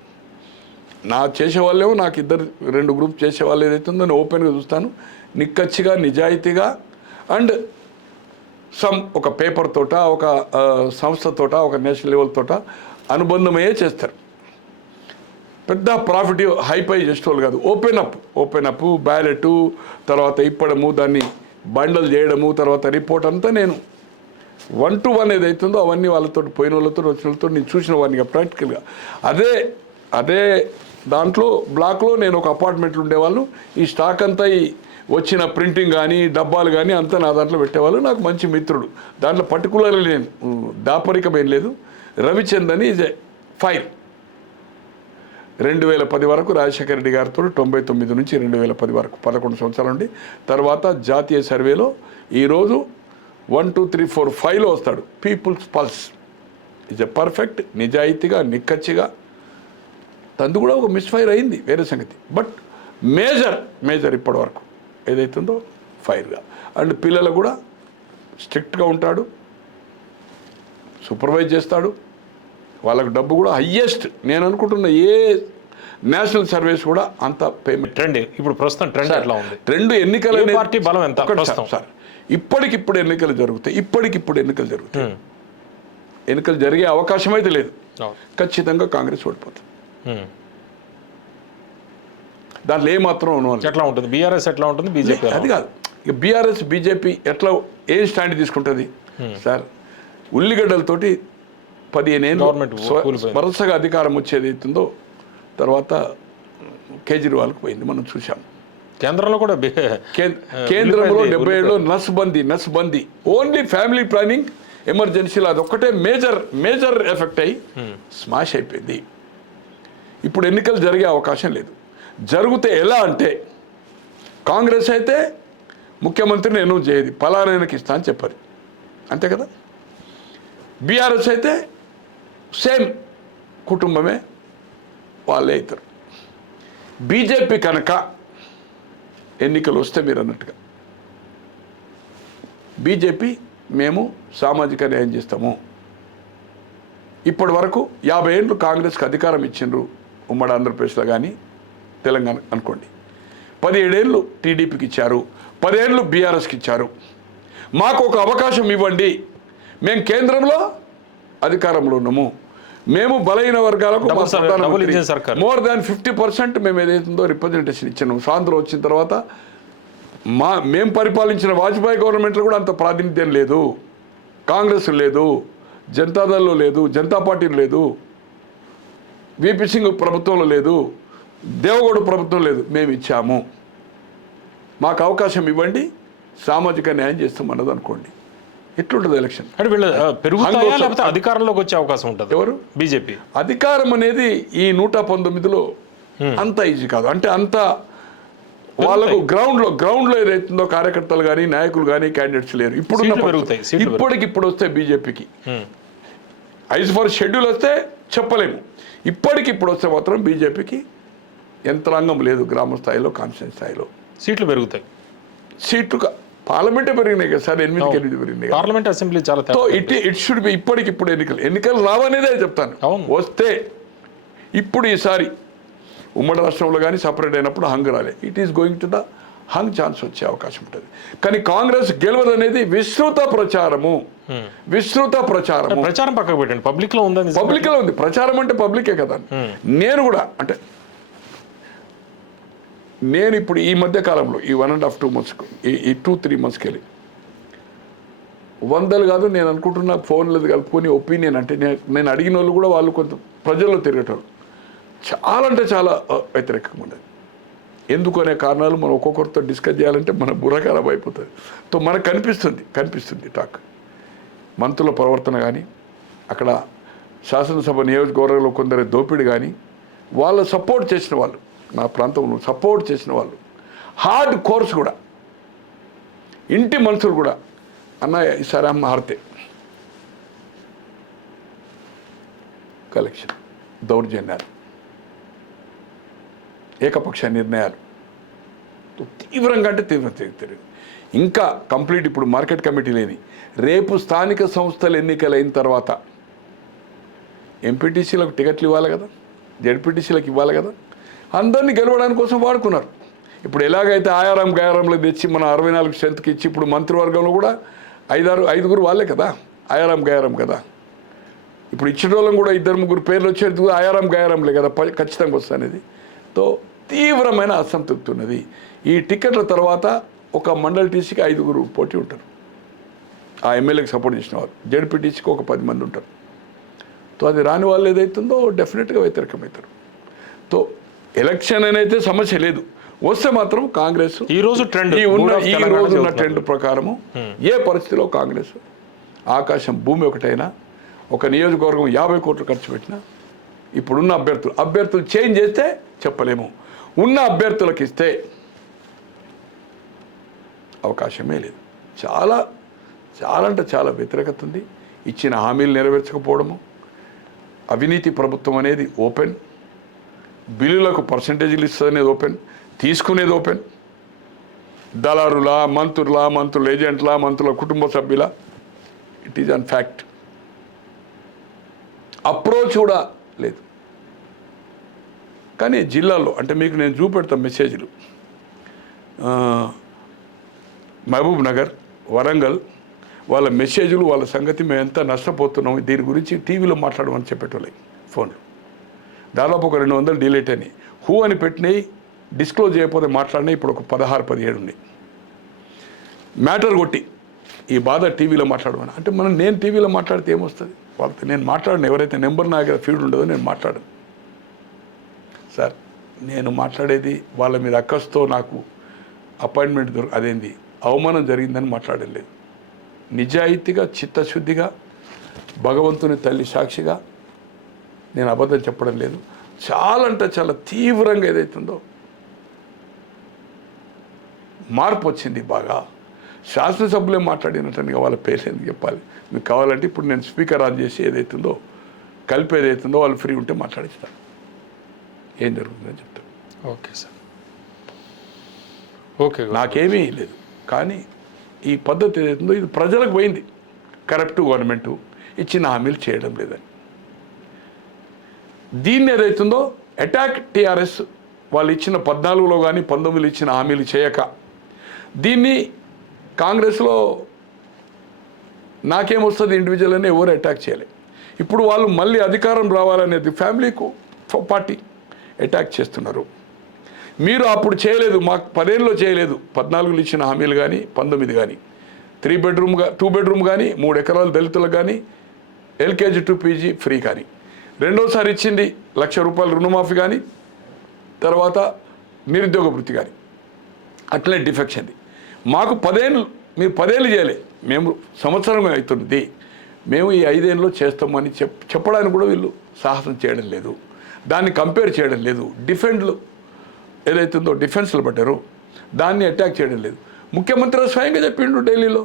నా చేసేవాళ్ళేమో నాకు 2 గ్రూప్ చేసేవాళ్ళు ఏదైతుందో నేను ఓపెన్గా చూస్తాను. నిక్కచ్చిగా, నిజాయితీగా అండ్ ఒక పేపర్ తోట, ఒక సంస్థతోట, ఒక నేషనల్ లెవెల్ తోట అనుబంధమయ్యే చేస్తారు. పెద్ద ప్రాఫిట్ హైపై చేసేవాళ్ళు కాదు. ఓపెన్ అప్ బ్యాలెట్, తర్వాత ఇప్పడము, దాన్ని బండల్ చేయడము, తర్వాత రిపోర్ట్ అంతా నేను 1 to 1 ఏదైతుందో అవన్నీ వాళ్ళతో పోయిన వాళ్ళతో వచ్చిన వాళ్ళతో నేను చూసిన వాడిని ప్రాక్టికల్గా. అదే దాంట్లో బ్లాక్లో నేను ఒక అపార్ట్మెంట్లు ఉండేవాళ్ళు. ఈ స్టాక్ అంతా ఈ వచ్చిన ప్రింటింగ్ కానీ డబ్బాలు కానీ అంతా నా దాంట్లో పెట్టేవాళ్ళు. నాకు మంచి మిత్రుడు, దాంట్లో పర్టికులర్లీ నేను దాపరికం ఏం లేదు. రవిచంద్ అని ఈజ్ ఎ ఫైర్. 2010 వరకు రాజశేఖర రెడ్డి గారితో 99 నుంచి 2010 వరకు 11 సంవత్సరాలు ఉండి తర్వాత జాతీయ సర్వేలో ఈరోజు 1, 2, 3, 4, 5లో వస్తాడు. People's Pulse is a perfect, నిజాయితీగా, నిక్కచ్చిగా. తందు కూడా ఒక మిస్ఫైర్ అయింది వేరే సంగతి. బట్ మేజర్ ఇప్పటి వరకు ఏదైతుందో ఫైర్గా. అండ్ పిల్లలు కూడా స్ట్రిక్ట్గా ఉంటాడు, సూపర్వైజ్ చేస్తాడు. వాళ్ళకు డబ్బు కూడా హయ్యెస్ట్ నేను అనుకుంటున్న ఏ నేషనల్ సర్వీస్ కూడా అంత పేమెంట్. ట్రెండ్ ఇప్పుడు ప్రస్తుతం ట్రెండ్ ఎట్లా ఉంది? ట్రెండ్ ఎన్నికల పార్టీ బలం ఎంత సార్? ఇప్పటికిప్పుడు ఎన్నికలు జరుగుతాయి. ఎన్నికలు జరిగే అవకాశం అయితే లేదు. ఖచ్చితంగా కాంగ్రెస్ ఓడిపోతుంది. దాంట్లో ఏమాత్రం ఎట్లా ఉంటుంది? బీఆర్ఎస్ ఎట్లా ఉంటుంది? బీజేపీ అది కాదు. ఇక బీఆర్ఎస్ బీజేపీ ఎట్లా ఏ స్టాండ్ తీసుకుంటుంది సార్? ఉల్లిగడ్డలతోటి 15 ఏళ్ళు వరుసగా అధికారం వచ్చేది అవుతుందో తర్వాత కేజ్రీవాల్కి పోయింది, మనం చూసాం. కేంద్రంలో కూడా కేంద్రంలో 70 ఏళ్ళు నస్బందీ ఓన్లీ ఫ్యామిలీ ప్లానింగ్. ఎమర్జెన్సీలో అదొక్కటే మేజర్ ఎఫెక్ట్ అయ్యి స్మాష్ అయిపోయింది. ఇప్పుడు ఎన్నికలు జరిగే అవకాశం లేదు. జరిగితే ఎలా అంటే కాంగ్రెస్ అయితే ముఖ్యమంత్రిని అనౌన్స్ చేయదు, పలానాయనకి ఇస్తా అని చెప్పారు, అంతే కదా. బీఆర్ఎస్ అయితే సేమ్ కుటుంబమే, వాళ్ళే అవుతారు. బీజేపీ కనుక ఎన్నికలు వస్తే మీరు అన్నట్టుగా బీజేపీ మేము సామాజిక న్యాయం చేస్తాము. ఇప్పటి వరకు 50 ఏళ్ళు కాంగ్రెస్కి అధికారం ఇచ్చిండ్రు ఉమ్మడి ఆంధ్రప్రదేశ్లో కానీ తెలంగాణ అనుకోండి. 17 ఏళ్ళు టీడీపీకి ఇచ్చారు, 10 ఏళ్ళు బీఆర్ఎస్కి ఇచ్చారు. మాకు ఒక అవకాశం ఇవ్వండి, మేము కేంద్రంలో అధికారంలో ఉన్నాము, మేము బలహీన వర్గాలకు మోర్ దాన్ 50% మేము ఏదైతుందో రిప్రజెంటేషన్ ఇచ్చాము. స్వాతంత్రం వచ్చిన తర్వాత మేము పరిపాలించిన వాజ్పేయి గవర్నమెంట్లో కూడా అంత ప్రాతినిధ్యం లేదు, కాంగ్రెస్ లేదు, జనతాదళ్లో లేదు, జనతా పార్టీలో లేదు, విపి సింగ్ ప్రభుత్వంలో లేదు, దేవగౌడ ప్రభుత్వం లేదు. మేము ఇచ్చాము, మాకు అవకాశం ఇవ్వండి, సామాజిక న్యాయం చేస్తామన్నది అనుకోండి. ఎట్లుంటుంది ఎలక్షన్ అంటే వీళ్ళు పెరుగుతాయా లేకపోతే అధికారంలోకి వచ్చే అవకాశం ఉంటుంది? ఎవరు? బీజేపీ. అధికారం అనేది ఈ 119లో అంత ఈజీ కాదు. అంటే అంత వాళ్ళకు గ్రౌండ్లో ఏదైతుందో కార్యకర్తలు కానీ నాయకులు కానీ క్యాండిడేట్స్ లేరు. ఇప్పటికిప్పుడు వస్తే బీజేపీకి ఐజ్ ఫర్ షెడ్యూల్ వస్తే చెప్పలేము. ఇప్పటికిప్పుడు వస్తే మాత్రం బీజేపీకి యంత్రాంగం లేదు. గ్రామ స్థాయిలో, కాన్స్టిట్యూషన్ స్థాయిలో సీట్లు పెరుగుతాయి. సీట్లు పార్లమెంటే పెరిగినాయి కదా సార్, 8 పెరిగినాయి. పార్లమెంట్ అసెంబ్లీ చాలా ఇట్ షుడ్ బి. ఇప్పటికిప్పుడు ఎన్నికలు రావనేదే చెప్తాను. వస్తే ఇప్పుడు ఈసారి ఉమ్మడి రాష్ట్రంలో కానీ సపరేట్ అయినప్పుడు హంగ్ రాలే, it is going to the hung chance వచ్చే అవకాశం ఉంటుంది. కానీ కాంగ్రెస్ గెలవదు అనేది విస్తృత ప్రచారం పక్కకు పెట్టండి. పబ్లిక్ లో ఉంది. ప్రచారం అంటే పబ్లికే కదా. నేను కూడా అంటే నేను ఇప్పుడు ఈ మధ్య కాలంలో ఈ 1.5-2 monthsకు ఈ 2-3 monthsకి వెళ్ళి వందలు కాదు, నేను అనుకుంటున్నా ఫోన్లది కలుపుకొని ఒపీనియన్ అంటే నేను అడిగిన వాళ్ళు కూడా వాళ్ళు కొంత ప్రజల్లో తిరిగేటోళ్ళు చాలా అంటే చాలా వ్యతిరేకంగా ఉండేది. ఎందుకు అనే కారణాలు మనం ఒక్కొక్కరితో డిస్కస్ చేయాలంటే మన బుర్ర ఖరాబ్ అయిపోతుంది. సో మనకు కనిపిస్తుంది టాక్ మంత్రుల ప్రవర్తన కానీ, అక్కడ శాసనసభ నియోజకవర్గంలో కొందరు దోపిడీ కానీ, వాళ్ళు సపోర్ట్ చేసిన వాళ్ళు, నా ప్రాంతంలో సపోర్ట్ చేసిన వాళ్ళు, హార్డ్ కోర్స్ కూడా ఇంటి మనుషులు కూడా అన్న ఈసారి అమ్మ హారతే కలెక్షన్, దౌర్జన్యాలు, ఏకపక్ష నిర్ణయాలు తీవ్రంగా అంటే తీవ్రం. ఇంకా కంప్లీట్ ఇప్పుడు మార్కెట్ కమిటీ లేని రేపు స్థానిక సంస్థలు ఎన్నికలైన తర్వాత ఎంపీటీసీలకు టికెట్లు ఇవ్వాలి కదా, జెడ్పీటీసీలకు ఇవ్వాలి కదా, అందరినీ గెలవడానికి కోసం వాడుకున్నారు. ఇప్పుడు ఎలాగైతే ఆయారం గయారంలో తెచ్చి మన 64 స్ట్రెంత్కి ఇచ్చి ఇప్పుడు మంత్రివర్గంలో కూడా 5-6 వాళ్ళే కదా, ఆయారం గయారం కదా. ఇప్పుడు ఇచ్చిన వాళ్ళం కూడా 2-3 పేర్లు వచ్చేది కూడా ఆయారం గయారంలే కదా ఖచ్చితంగా వస్తుంది. తో తీవ్రమైన అసంతృప్తి ఉన్నది. ఈ టికెట్ల తర్వాత ఒక మండల్ టీసీకి 5 పోటీ ఉంటారు, ఆ ఎమ్మెల్యేకి సపోర్ట్ చేసిన వాళ్ళు. జెడ్పీటీసీకి ఒక 10 మంది ఉంటారు. తో అది రాని వాళ్ళు ఏదైతుందో డెఫినెట్గా వ్యతిరేకమవుతారు. తో ఎలక్షన్ అనేది సమస్య లేదు, వస్తే మాత్రం కాంగ్రెస్ ఈ రోజు ఉన్న ట్రెండ్ ప్రకారము ఏ పరిస్థితిలో కాంగ్రెస్ ఆకాశం భూమి ఒకటైనా, ఒక నియోజకవర్గం 50 కోట్లు ఖర్చు పెట్టినా, ఇప్పుడున్న అభ్యర్థులు చేంజ్ చేస్తే చెప్పలేము, ఉన్న అభ్యర్థులకు ఇస్తే అవకాశమే లేదు. చాలా అంటే చాలా వ్యతిరేకత ఉంది. ఇచ్చిన హామీలు నెరవేర్చకపోవడము, అవినీతి ప్రభుత్వం అనేది ఓపెన్, బిల్లులకు పర్సంటేజీలు ఇస్తుంది అనేది ఓపెన్, తీసుకునేది ఓపెన్, దళారుల మంత్రుల ఏజెంట్ల మంత్రుల కుటుంబ సభ్యుల, it is an fact. Approach కూడా లేదు. కానీ జిల్లాలో అంటే మీకు నేను చూపెడతాను మెసేజ్లు, మహబూబ్ నగర్, వరంగల్, వాళ్ళ మెసేజ్లు, వాళ్ళ సంగతి మేము ఎంత నష్టపోతున్నాం దీని గురించి టీవీలో మాట్లాడమని చెప్పేటోళ్ళే ఫోన్లు. దాదాపు ఒక 200 డిలీట్ అని హూ అని పెట్టినాయి, డిస్క్లోజ్ చేయకపోతే మాట్లాడినాయి. ఇప్పుడు ఒక 16-17 ఉన్నాయి. మ్యాటర్ కొట్టి ఈ బాధ టీవీలో మాట్లాడమని అంటే నేను టీవీలో మాట్లాడితే ఏమొస్తుంది? వాళ్ళతో నేను మాట్లాడను. ఎవరైతే నెంబర్ నా దగ్గర ఫీడ్ ఉండదో నేను మాట్లాడను సార్. నేను మాట్లాడేది వాళ్ళ మీద అక్కస్తో నాకు అపాయింట్మెంట్ అదేంది అవమానం జరిగిందని మాట్లాడలేదు. నిజాయితీగా చిత్తశుద్ధిగా భగవంతుని తల్లి సాక్షిగా నేను అబద్ధం చెప్పడం లేదు. చాలా అంటే చాలా తీవ్రంగా ఏదైతుందో మార్పు వచ్చింది. బాగా శాసనసభ్యులే మాట్లాడినట్టుగా వాళ్ళ పేర్లు ఎందుకు చెప్పాలి? మీకు కావాలంటే ఇప్పుడు నేను స్పీకర్ ఆన్ చేసి ఏదైతుందో కలిపి ఏదైతుందో వాళ్ళు ఫ్రీ ఉంటే మాట్లాడిస్తాను, ఏం జరుగుతుందని చెప్తాను. Okay sir, okay. నాకేమీ లేదు. కానీ ఈ పద్ధతి ఏదైతుందో ఇది ప్రజలకు పోయింది. కరప్ట్ గవర్నమెంటు ఇచ్చిన హామీలు చేయడం లేదని. దీన్ని ఏదైతుందో అటాక్ టీఆర్ఎస్ వాళ్ళు ఇచ్చిన 14లో కానీ 19లో ఇచ్చిన హామీలు చేయక దీన్ని కాంగ్రెస్లో నాకేమొస్తుంది ఇండివిజువల్ అని ఎవరు అటాక్ చేయలే. ఇప్పుడు వాళ్ళు మళ్ళీ అధికారం రావాలనేది ఫ్యామిలీకు పార్టీ అటాక్ చేస్తున్నారు. మీరు అప్పుడు చేయలేదు, మాకు 10 ఏళ్ళలో చేయలేదు. 14లో ఇచ్చిన హామీలు కానీ 19 కానీ 3 బెడ్రూమ్ 2 బెడ్రూమ్ కానీ 3 ఎకరాల దళితులకు కానీ LKG to PG ఫ్రీ కానీ, రెండోసారి ఇచ్చింది ₹1,00,000 రుణమాఫీ కానీ, తర్వాత నిరుద్యోగ వృత్తి కానీ, అట్లనే డిఫెక్షన్ది. మాకు 10 ఏళ్ళు, మీరు 10 ఏళ్ళు చేయలే, మేము సంవత్సరం అవుతుంది, మేము ఈ 5 ఏళ్ళలో చేస్తామని చెప్పడానికి కూడా వీళ్ళు సాహసం చేయడం లేదు. దాన్ని కంపేర్ చేయడం లేదు. ఏదైతుందో డిఫెన్స్లో పడ్డారు, దాన్ని అటాక్ చేయడం లేదు. ముఖ్యమంత్రి స్వయంగా చెప్పిండు ఢిల్లీలో,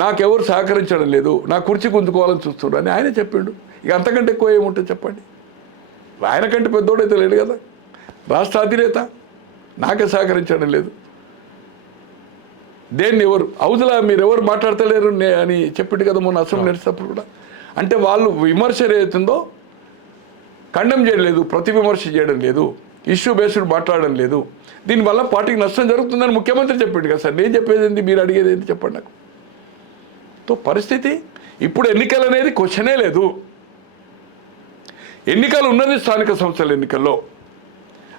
నాకెవరు సహకరించడం లేదు, నా కుర్చీ గుంజుకోవాలని చూస్తున్నారు అని ఆయన చెప్పిండు. ఇక అంతకంటే ఎక్కువ ఏముంటుంది చెప్పండి? ఆయన కంటే పెద్దోడైతే లేడు కదా, రాష్ట్ర అధినేత. నాకే సహకరించడం లేదు. దేన్ని ఎవరు హౌజ్లా మీరు ఎవరు మాట్లాడతలేరు అని చెప్పిండు కదా మొన్న అసెంబ్లీ నడిచినప్పుడు కూడా. అంటే వాళ్ళు విమర్శ ఏదైతుందో ఖండం చేయడం లేదు, ప్రతి విమర్శ చేయడం లేదు, ఇష్యూ బేస్డ్ మాట్లాడడం లేదు. దీనివల్ల పార్టీకి నష్టం జరుగుతుందని ముఖ్యమంత్రి చెప్పిండు కదా సార్. నేను చెప్పేది ఏంటి, మీరు అడిగేది ఏంటి చెప్పండి నాకు. తో పరిస్థితి ఇప్పుడు ఎన్నికలు అనేది క్వశ్చనే లేదు. ఎన్నికలు ఉన్నది స్థానిక సంస్థల ఎన్నికల్లో.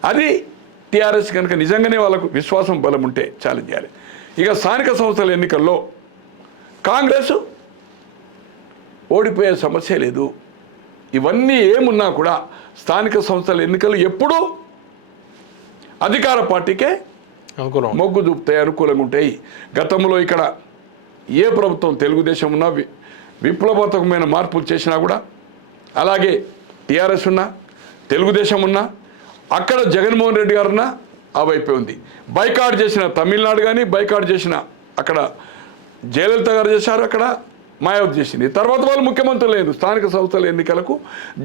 అది టీఆర్ఎస్ కనుక నిజంగానే వాళ్ళకు విశ్వాసం బలం ఉంటే ఛాలెంజ్ చేయాలి. ఇక స్థానిక సంస్థల ఎన్నికల్లో కాంగ్రెస్ ఓడిపోయే సమస్య లేదు. ఇవన్నీ ఏమున్నా కూడా స్థానిక సంస్థల ఎన్నికలు ఎప్పుడూ అధికార పార్టీకే మొగ్గు చూపుతాయి, అనుకూలంగా ఉంటాయి. గతంలో ఇక్కడ ఏ ప్రభుత్వం తెలుగుదేశం ఉన్నా విప్లవాత్మకమైన మార్పులు చేసినా కూడా, అలాగే టీఆర్ఎస్ ఉన్నా తెలుగుదేశం ఉన్నా, అక్కడ జగన్మోహన్ రెడ్డి గారున్నా ఆ వైపే ఉంది. బైకాట్ చేసిన తమిళనాడు కానీ, బైకాట్ చేసిన అక్కడ జయలలిత గారు చేశారు, అక్కడ మాయావతి చేసింది. తర్వాత వాళ్ళు ముఖ్యమంత్రులు లేరు. స్థానిక సంస్థల ఎన్నికలకు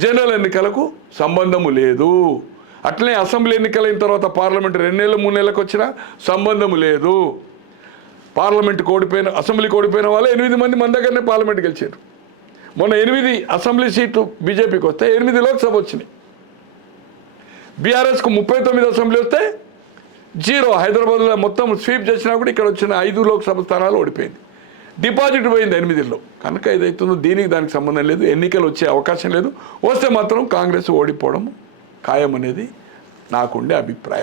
జనరల్ ఎన్నికలకు సంబంధము లేదు. అట్లనే అసెంబ్లీ ఎన్నికలైన తర్వాత పార్లమెంట్ 2 నెలలు 3 నెలలకు వచ్చినా సంబంధము లేదు. పార్లమెంట్కి ఓడిపోయిన, అసెంబ్లీకి ఓడిపోయిన వాళ్ళు 8 మంది మన దగ్గరనే పార్లమెంట్ గెలిచారు. మొన్న 8 అసెంబ్లీ సీట్లు బీజేపీకి వస్తే 8 లోక్సభ వచ్చినాయి. బీఆర్ఎస్కు 39 అసెంబ్లీ వస్తే 0. హైదరాబాద్లో మొత్తం స్వీప్ చేసినా కూడా ఇక్కడ వచ్చిన 5 లోక్సభ స్థానాలు ఓడిపోయింది. డిపాజిట్ పోయింది 8లో. కనుక ఏదైతుందో దీనికి దానికి సంబంధం లేదు. ఎన్నికలు వచ్చే అవకాశం లేదు. వస్తే మాత్రం కాంగ్రెస్ ఓడిపోవడం ఖాయం అనేది నాకుండే అభిప్రాయం.